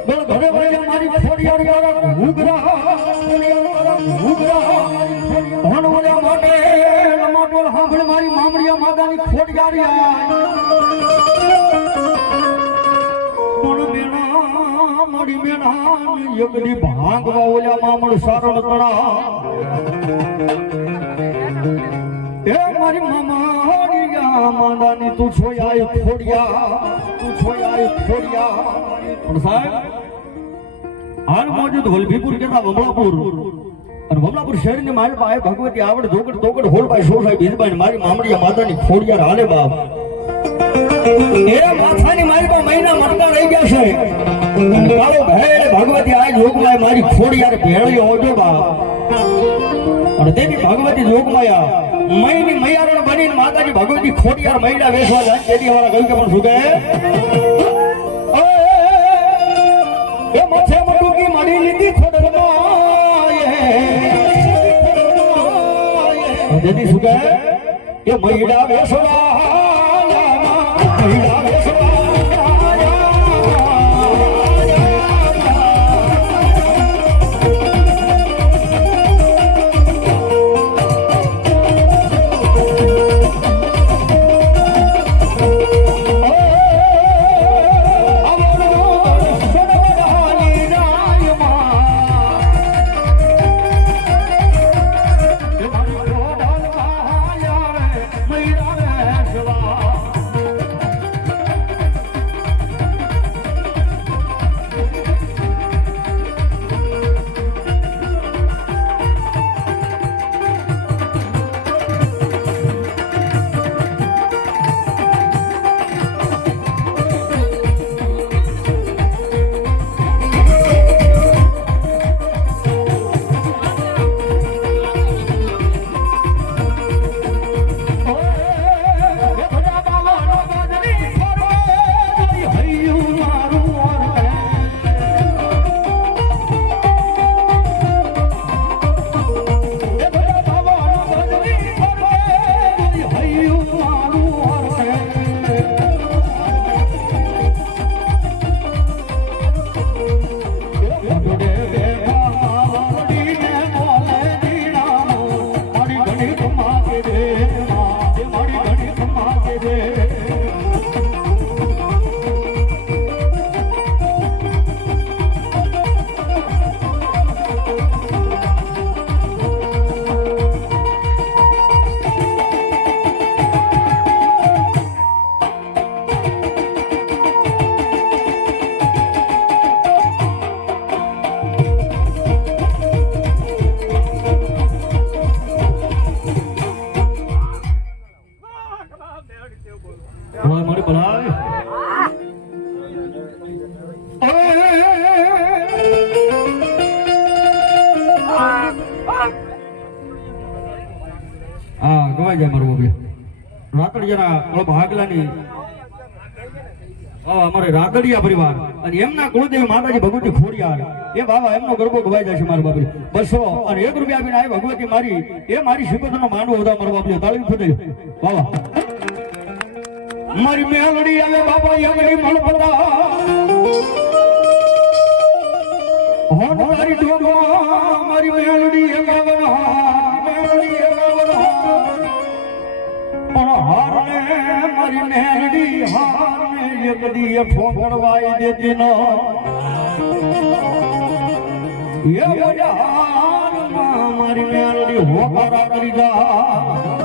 બોલ ઘરે ભાઈ મારી ખોડિયાર વાળા ઘૂઘરા ભણવડા માટે નમાટોલ સાંભળ મારી મામડિયા માતાની ખોડિયાર મારી મેણા યગડી ભાંગવા ઓલા મામણ સારણ તણા એ મારી મામડિયા માતાની તું છોયાય ખોડિયા પણ સાહેબ હાલ મોજૂદ વલભીપુર કેતા વમલાપુર અને વમલાપુર શહેરની મારી પાસે ભગવતી આવડ જોગડ તોગડ હોલભાઈ સોસાઈ બીજભાઈ મારી મામડિયા માતાની ખોડિયાર હાલે બાપ એ માથાની મારી પાસે મહિના મટકા રહી ગયા છે કાળો ભેળ ભગવતી આ જોગમાય મારી ખોડિયાર ભેળી હોજો બાપ અને તેની ભગવતી જોગમાયા મહીની મૈયારણ બનીને માતાજી ભગવતી ખોડિયાર મહિના વેસવા જાય તેથી અમારા કહ્યું કે પણ શું કહે એ મથે મટુકી મળી લીધી ખોડમાં તેથી શું કહે એ મહિડા વેસવા મહિડા વેસવા ગવાઈ જાય મારું બાબુ રાતડિયાના ભાગલાની અમારે રાતડિયા પરિવાર અને એમના કુળદેવી માતાજી ભગવતી ખોડિયાર એ બાબા એમનો ગરબો ગવાઈ જાય છે મારું બાબુ 200 અને 1 રૂપિયા આપીને આ ભગવતી મારી એ મારી શિકોતરનો માનવો હતા મારું બાબુ તાળી ફૂટે બાબા મારી મેલડી આવે બાબા યગડી મલપતા હોન મારી જોગવા મારી મેલડી એગાવના મેલડી એગાવના પણ હારને મારી મેલડી હારને યગડી એ ઠોકરવાઈ દેતી ન એ બજાર મારી મેલડી હોકારા કરી જા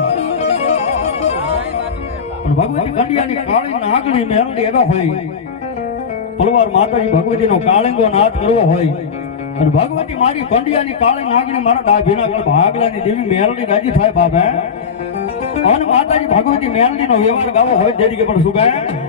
ભગવતી કંડિયાની કાળી નાગની મેલડી એવા હોય પલવાર માતાજી ભગવતીનો કાળંગો નાદ કરવો હોય અને ભગવતી મારી કંડિયાની કાળી નાગની મારા ડાભીના ભાગલાની દેવી મેલડી રાજી થાય બાપે અને માતાજી ભગવતી મેલડીનો વ્યવહાર ગાવો હોય તરીકે પણ શું ગાય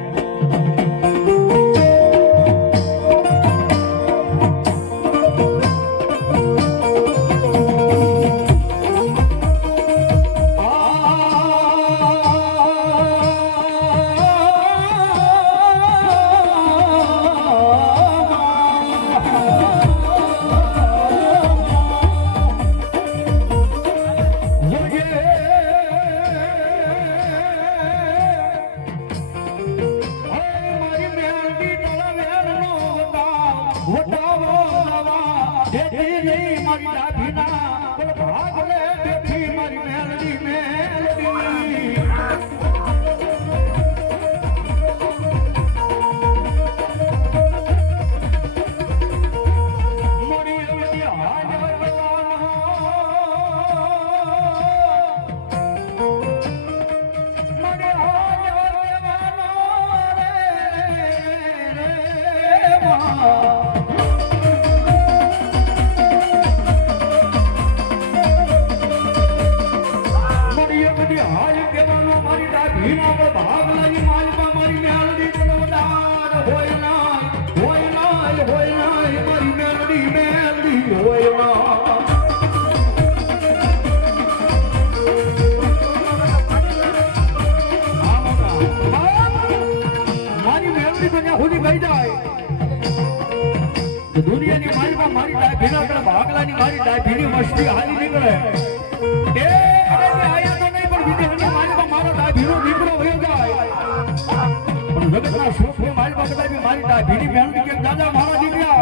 બાકાની મારી ડાભીની મસ્તી હાલી નીકળે એ આયા તો નહીં પણ વિદેહની મારી મારો ડાભીનો દીકરો વયો જાય પણ જગતના સુખની મારી પાસે મારી ડાભીની મહેનત કે દાદા મારા દીકરા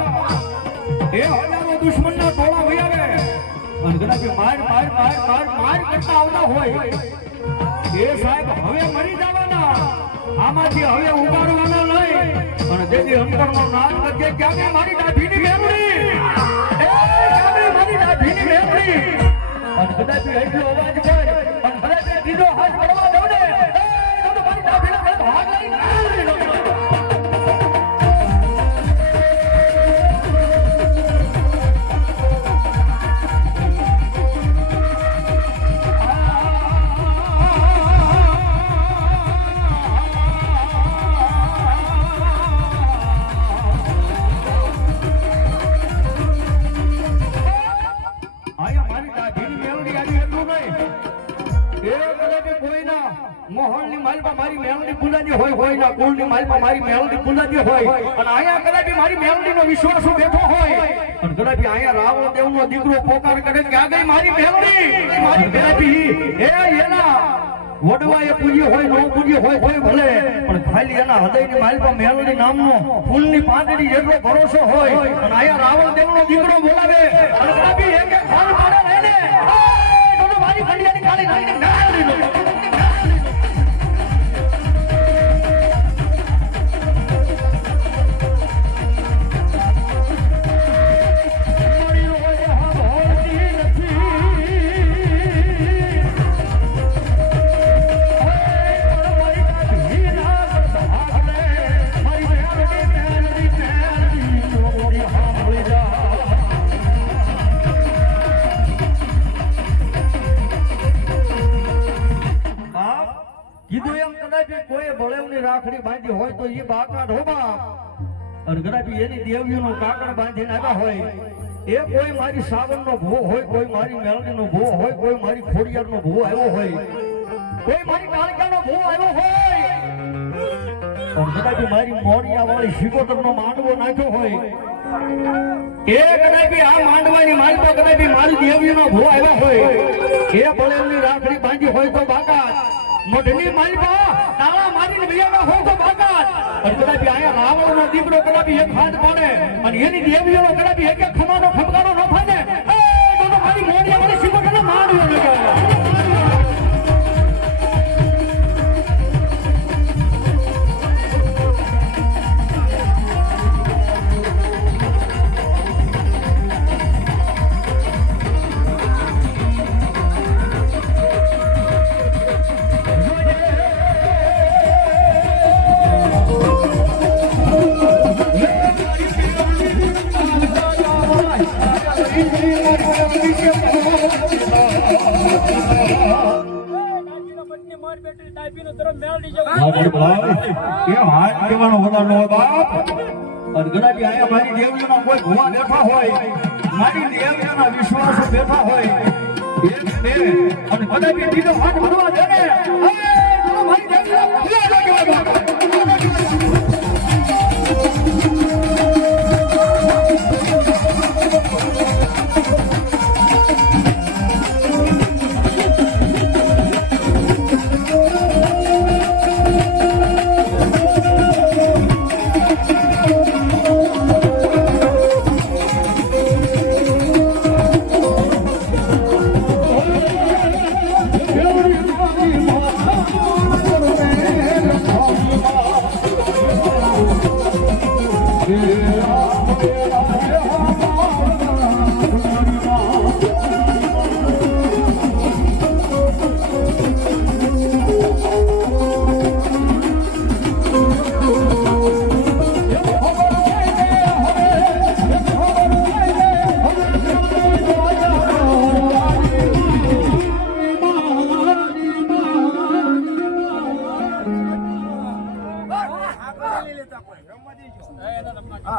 એ હજારો દુશ્મનના ટોળા વયા આવે અને કદાચ માર કરતા આવતા હોય એ સાહેબ હવે મરી જવાના આમાંથી હવે ઉગાડવાના નહીં અને તેથી અંતરનો નાશ કરજે ક્યાં મારી ડાભીની મેમરી મારી ડાભીની મેમરી અને કદાચ એટલો અવાજ કરે અને કદાચ બીજો હાથ પડવા દઉં ને તો મારી ડાભીનો ભાગ લઈને મોહનની માલપા મારી મેલડી પૂજાની હોય ના કુળની માલપા મારી મેલડી પૂજાની હોય અને અહીંયા કદાચ મારી મેલડીનો વિશ્વાસ બેઠો હોય અને કદાચ અહીંયા રાવણ દેવનો દીકરો પોકાર કરે કે આ ગઈ મારી મેલડી મારી મેલડી એના વડવાએ પૂજી હોય નો પૂજી હોય કોઈ ભલે પણ ખાલી એના હૃદયની માલપા મેલડી નામનો ફૂલની પાંદડી જેટલો ભરોસો હોય અને અહીંયા રાવણ દેવનો દીકરો બોલાવે અને કદાચ એક ખાલ પાડે લઈને એ મારી ઘડિયાની ખાલી નાખીને ગાળી રાખડી બાંધી હોય તો એ બાકા ઢોબા અને કદાચ એની દેવીઓનો કાકડ બાંધીને આવ્યા હોય એ કોઈ મારી સાવરનો ભૂવો હોય કોઈ મારી મેલડીનો ભૂવો હોય કોઈ મારી ખોડિયારનો ભૂવો આવ્યો હોય કોઈ મારી કાળકાનો ભૂવો આવ્યો હોય અને કદાચ મારી મોડિયા વાળી શિકોતરનો માંડવો નાખ્યો હોય એ કદાચ આ માંડવાની માલપા કદાચ મારી દેવીઓનો ભૂવો આવ્યો હોય એ બળેવની રાખડી બાંધી હોય તો બાકા મોઢની માલપા તાળા મારીને વિયામાં હોય તો બાકાત અને કદાચ આયા રાવણનો દીકરો કદાચ એક હાથ પાડે અને એની દેવીઓનો કદાચ એક ખમાનો ખબકારો ન ફાને એ તો મારી મોડિયા વાળી શિકોતરનો માંડવો લગાવે મારી દેવીઓના કોઈ ભૂવા બેઠા હોય મારી દેવીઓના વિશ્વાસો બેઠા હોય અને કદાચ બીજો હાથ ભરવા દે ને મારી દેવીઓના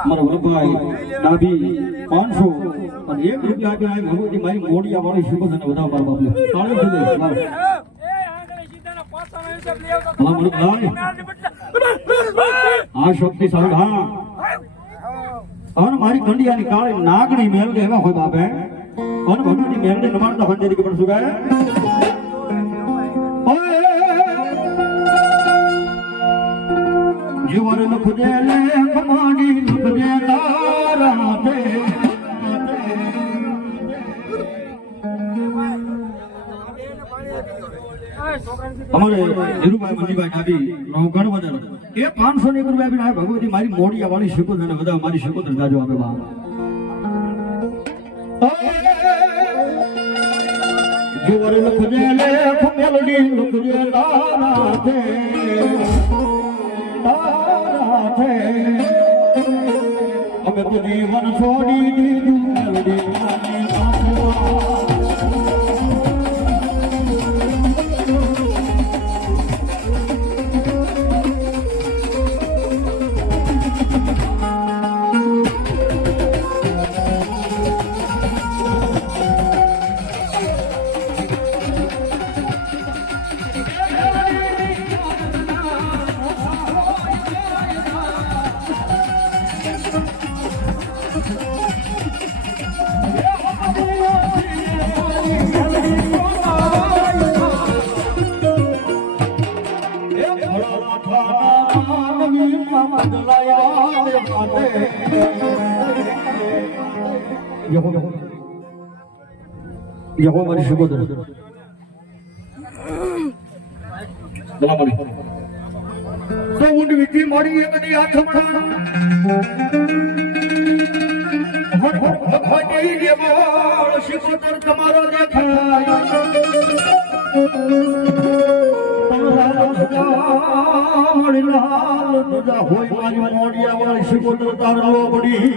મારા વલ્લભભાઈ ડાભી 500 અને 1 રૂપિયા આપી આ ભગવતી મારી મોડિયા વાળી શિકોતરને વધાવ મારા બાપલે તાળી દે લાવ એ આંગળે સીધાના પાસાનો હિસાબ લઈ આવતો હા વલ્લભભાઈ આ શક્તિ સાહેબ હા અને મારી કંડિયાની કાળી નાગણી મેલડી એવા હોય બાપે અને ભગવાનની મેલડી નમાડતા હોય કે પણ શું ગાય જીવન ખુદે લે કમાડી ખુદે તારા તે અમારે ધીરુભાઈ મનીભાઈ ડાબી નો ઘણો વધારે એ 500 રૂપિયા બી ભગવતી મારી મોડિયા વાળી શિકોદર ને બધા મારી શિકોદર જાજો આપે બા જીવન ખુદે લે મેલડી ખુદે તારા તે અમે તો જીવન છોડી દીધું મેલડી યહો મારી શિકોદર બરાબર તો ઊંડ વિકી મોડી એકની આઠમણા ભગવાનની દેવાળ શિકોદર તમારો દેખાય મળી લાલ તુજા હોય મારી મોડિયા વાળી શિકોદર તારો પડી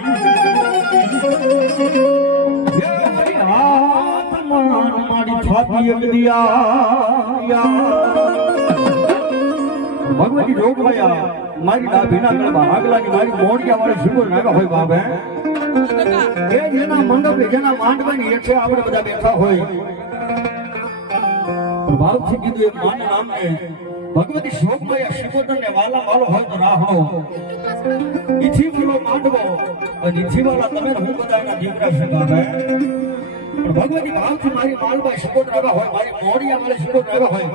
મારી છાતી એકદિયા ભગવતી જોગવાયા મારી ડાભીના ગળમાં આગલાની મારી મોડિયા વાળી શિકોદર નાગા હોય બાપ એ જેના મંડપે જેના માંડવાની હેઠે આપણે બધા બેઠા હોય ભાવથી કીધું એ માન નામને ભગવતી શોકભાઈ શિકોદર ને વાલા વાલો હોય તો રાહો ઈથી વાલો માંડવો અને ઈથી વાલા તમે હું બધાના દીકરા છે બાબા પણ ભગવતી ભાવથી મારી માલભાઈ શિકોદર આવ્યા હોય મારી મોડિયા મારી શિકોદર આવ્યા હોય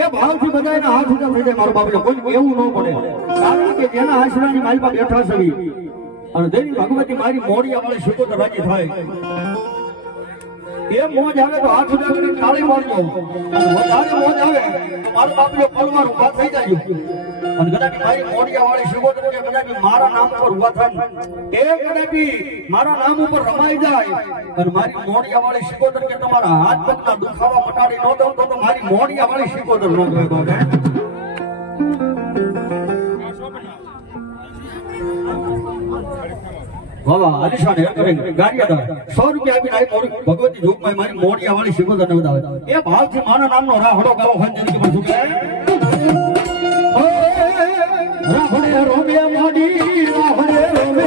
એ ભાવથી બધાના હાથ ઊંચા થઈ જાય મારો બાબલો કોઈ એવું ન પડે કારણ કે જેના આશરાની મારી પાસે બેઠા છે અને દેવી ભગવતી મારી મોડિયા વાળી શિકોદર રાજી થાય એ મોજ આવે તો હાથ ઊંચા કરીને તાળી મારજો વધારે મોજ આવે તો મારો બાપલો પલવાર ઉભા થઈ જાય અને કદાચ મારી મોડિયા વાળી શિકોદર કે કદાચ મારા નામ પર ઉભા થાય એ કદાચ મારા નામ ઉપર રમાઈ જાય અને મારી મોડિયા વાળી શિકોદર કે તમારા હાથ પગના દુખાવા મટાડી ન દઉં તો મારી મોડિયા વાળી શિકોદર ન ગયો બાબા વાહ આલિશાન હે કરે ગાડિયાદાર 100 રૂપિયા આપીને આઈ મોરી ભગવતી જોગમાં મારી મોડિયા વાળી શિકોદર ને વધાવે એ ભાવથી માના નામનો રાહડો ગાવો હોય જેને કે પણ શું રાહડે રોમે મોડી રાહડે રોમે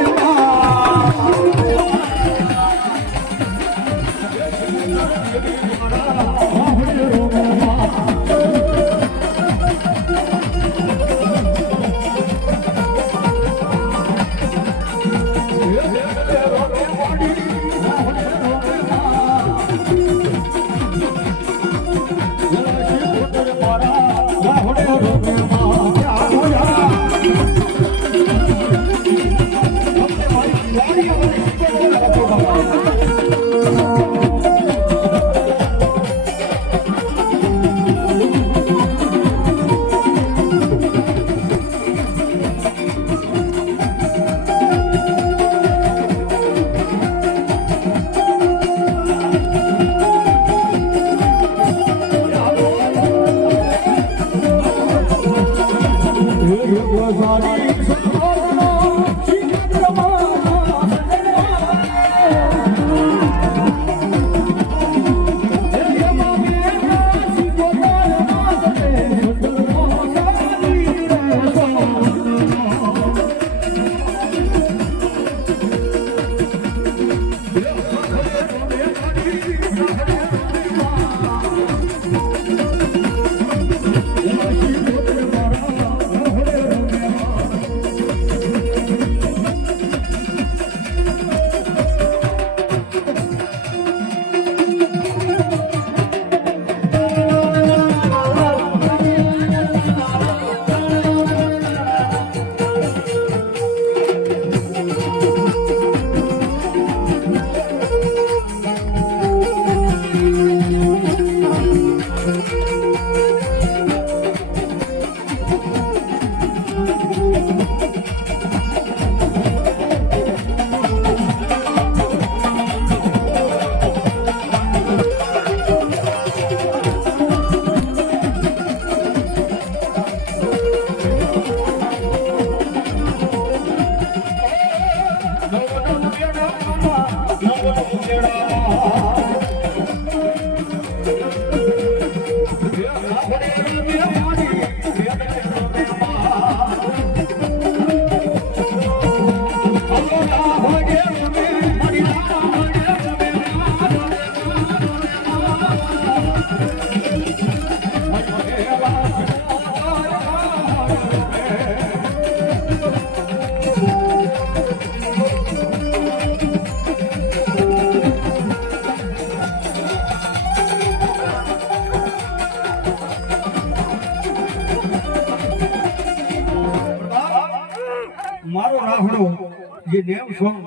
જે નેમ સોંગ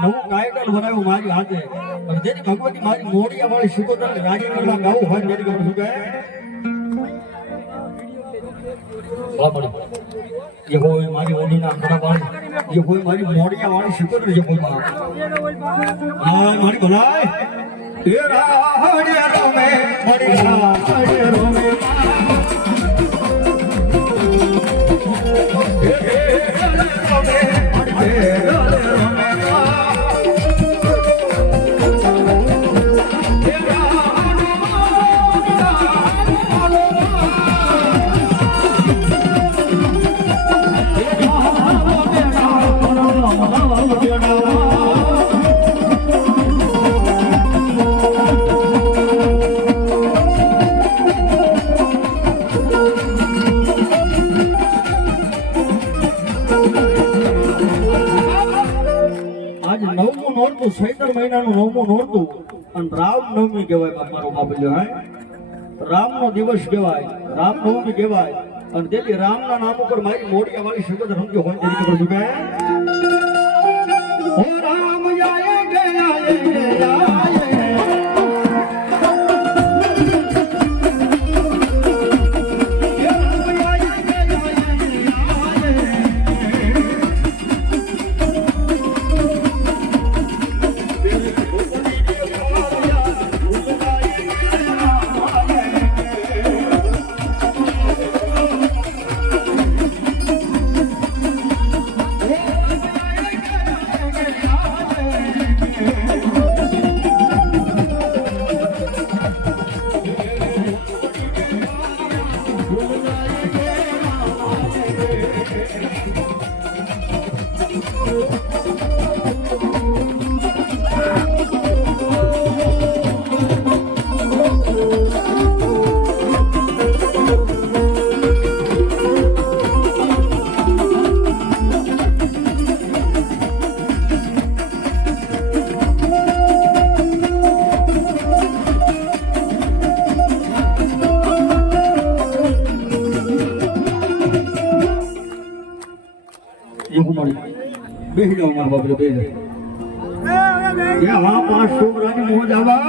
નવું ટાઇટલ બનાવ્યું મારી હાથે અને જેની ભગવતી મારી મોડિયા વાળી શિકોતર રાજી કરવા ગાવું હોય તેની ખબર શું કહે ये कोई हमारी ओडी ना खड़ा वाली ये कोई हमारी मोड़िया वाली शिकोतर ये कोई बात हां हमारी भलाई ये राहड़िया में मोड़िया राहड़िया में સૈતર મહિનાનું 9મું નોરતું અને રામનવમી કહેવાય બાપારો બાબલ્યો હે રામનો દિવસ કહેવાય રામનવમી કહેવાય અને તેથી રામના નામ ઉપર મારી મોડિયા વાળી શબ્દ સમજો હોય તરીકે બધું કહે ઓ રામ જાય ગયા બેહી જાઓ મારા બાપરે બેહી જાઓ ये वहाँ 5 છોકરાની મોજ આવા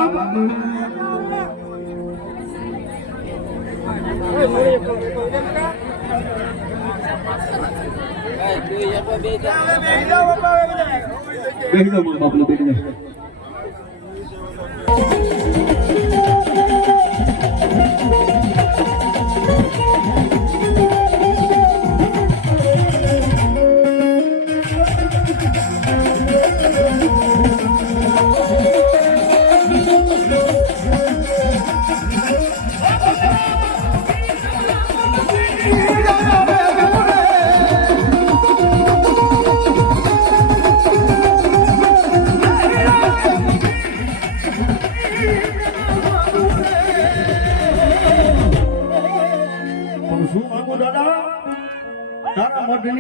બેહી જાઓ મારા બાપરે બેહી જાઓ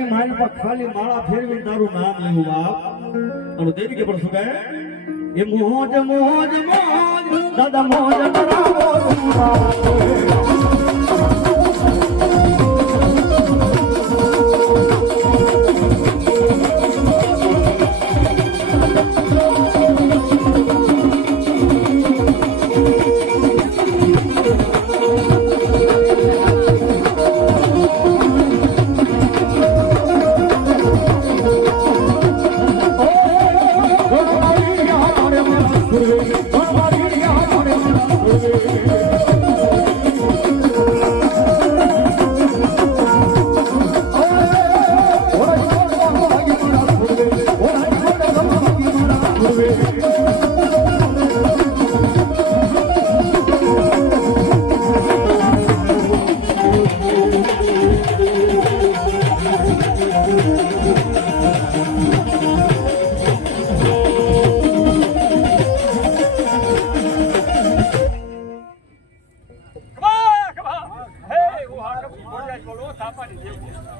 मारी पर खाली माला फेरवी तारू नाम लेવું બાપ અને દેવી કે પણ શું કહે એ મોજ મોજ મોજ દાદા મોજ કરાવો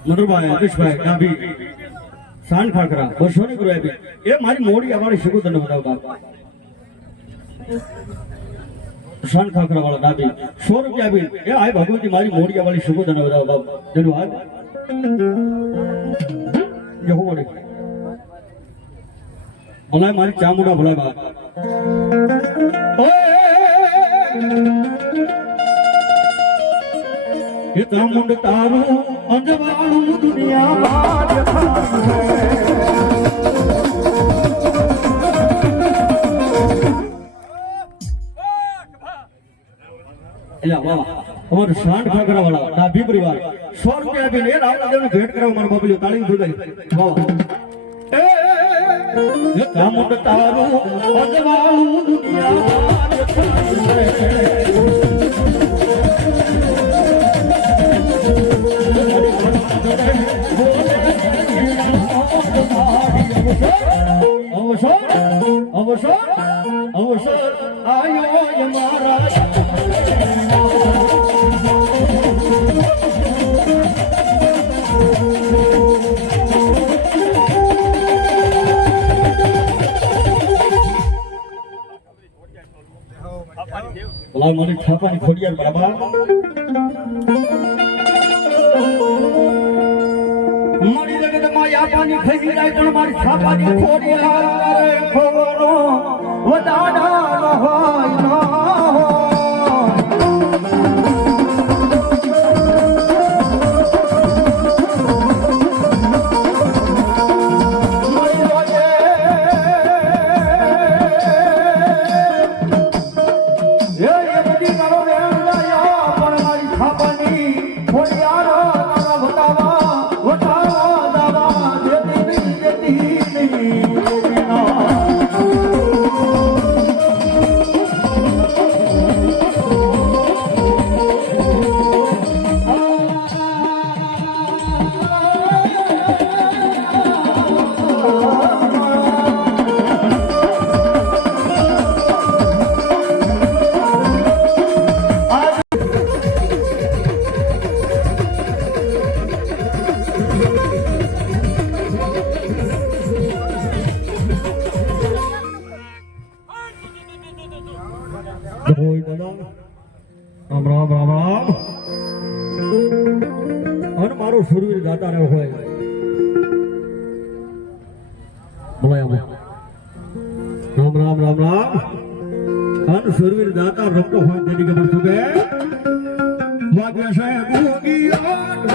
મધુરભાઈ અકેશભાઈ ડાભી સાન ખાખરા 200 ની રૂપિયા એ મારી મોડી અમારી શરૂ તને બતાવ બાપ સાન ખાખરા વાળા ડાભી 100 રૂપિયા બી એ આય ભગવતી મારી મોડી વાળી શરૂ તને બતાવ બાપ જેનું હાથ જો મોડી ભલાય મારી ચામુંડા ભલાય બાપ એ ચામુંડ તારું અંજવાળું દુનિયામાં દેખાય એલા વાહ અમાર શાંત ખાગરા વાળા ડાભી પરિવાર 100 રૂપિયા આપીને એ રામદેવ ને ભેટ કરવા મારા બાપલીઓ તાળી ઉઠાઈ વાહ એ ચામુંડ તારું અંજવાળું દુનિયામાં અવસર આયો મારા ભલા મારી છાપાની ખોડિયાર બાબા મારી જગતમાં યાપાની ખઈ જાય પણ મારી છાપાની ખોડિયાર ખોવાનો વધારા ન હોય ન મારો સુરવીર ગાતા રહ્યો હોય બોલાય રામ રામ રામ રામ અન સુરવીર ગાતા રમતો હોય તેની ખબર શું કે વાગ્યા સાહેબ